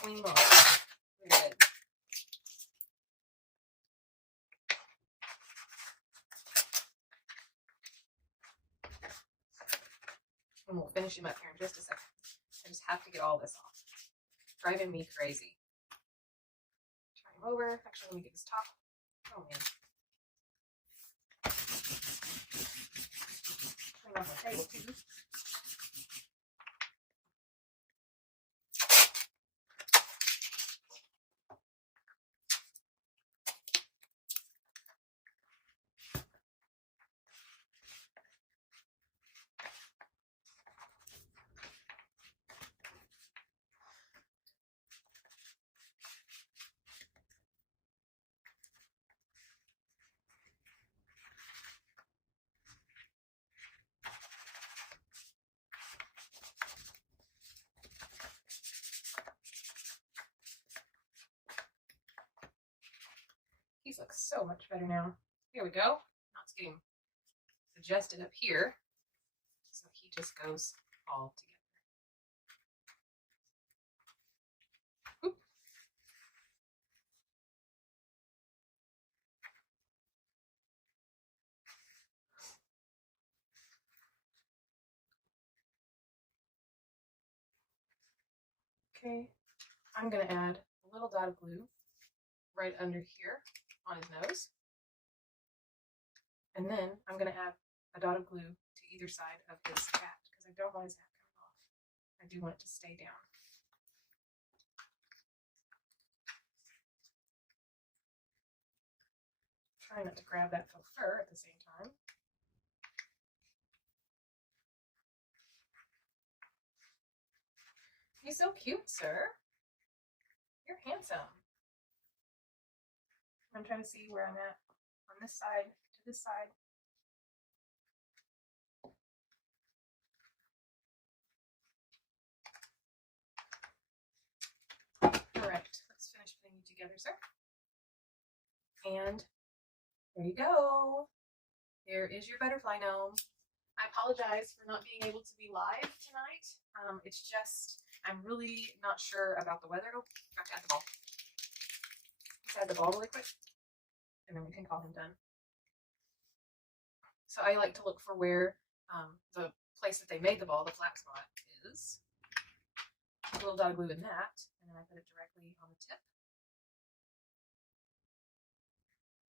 clean him off. Very good. And we'll finish him up here in just a second. I just have to get all this off. Driving me crazy. Turn him over. Actually, let me get his top. Oh, man. Clean off my table, too. looks so much better now. Here we go. Now it's getting adjusted up here, so he just goes all together. Oop. Okay, I'm going to add a little dot of glue right under here on his nose. And then I'm going to add a dot of glue to either side of his hat because I don't want his hat coming off. I do want it to stay down. Try not to grab that faux fur at the same time. You're so cute, sir. You're handsome. I'm trying to see where I'm at on this side to this side. Correct. Let's finish putting you together, sir. And there you go. There is your butterfly gnome. I apologize for not being able to be live tonight. It's just, I'm really not sure about the weather. Oh, back at the ball. Let's add the ball really quick, and then we can call him done. So I like to look for where the place that they made the ball, the flat spot, is. A little dot of glue in that, and then I put it directly on the tip.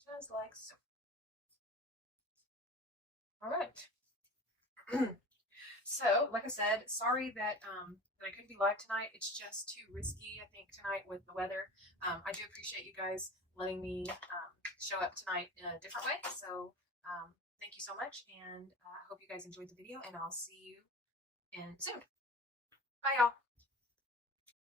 Just like so. All right. So, like I said, sorry that that I couldn't be live tonight. It's just too risky, I think, tonight with the weather. I do appreciate you guys letting me show up tonight in a different way. So, thank you so much, and I hope you guys enjoyed the video, and I'll see you in soon. Bye, y'all.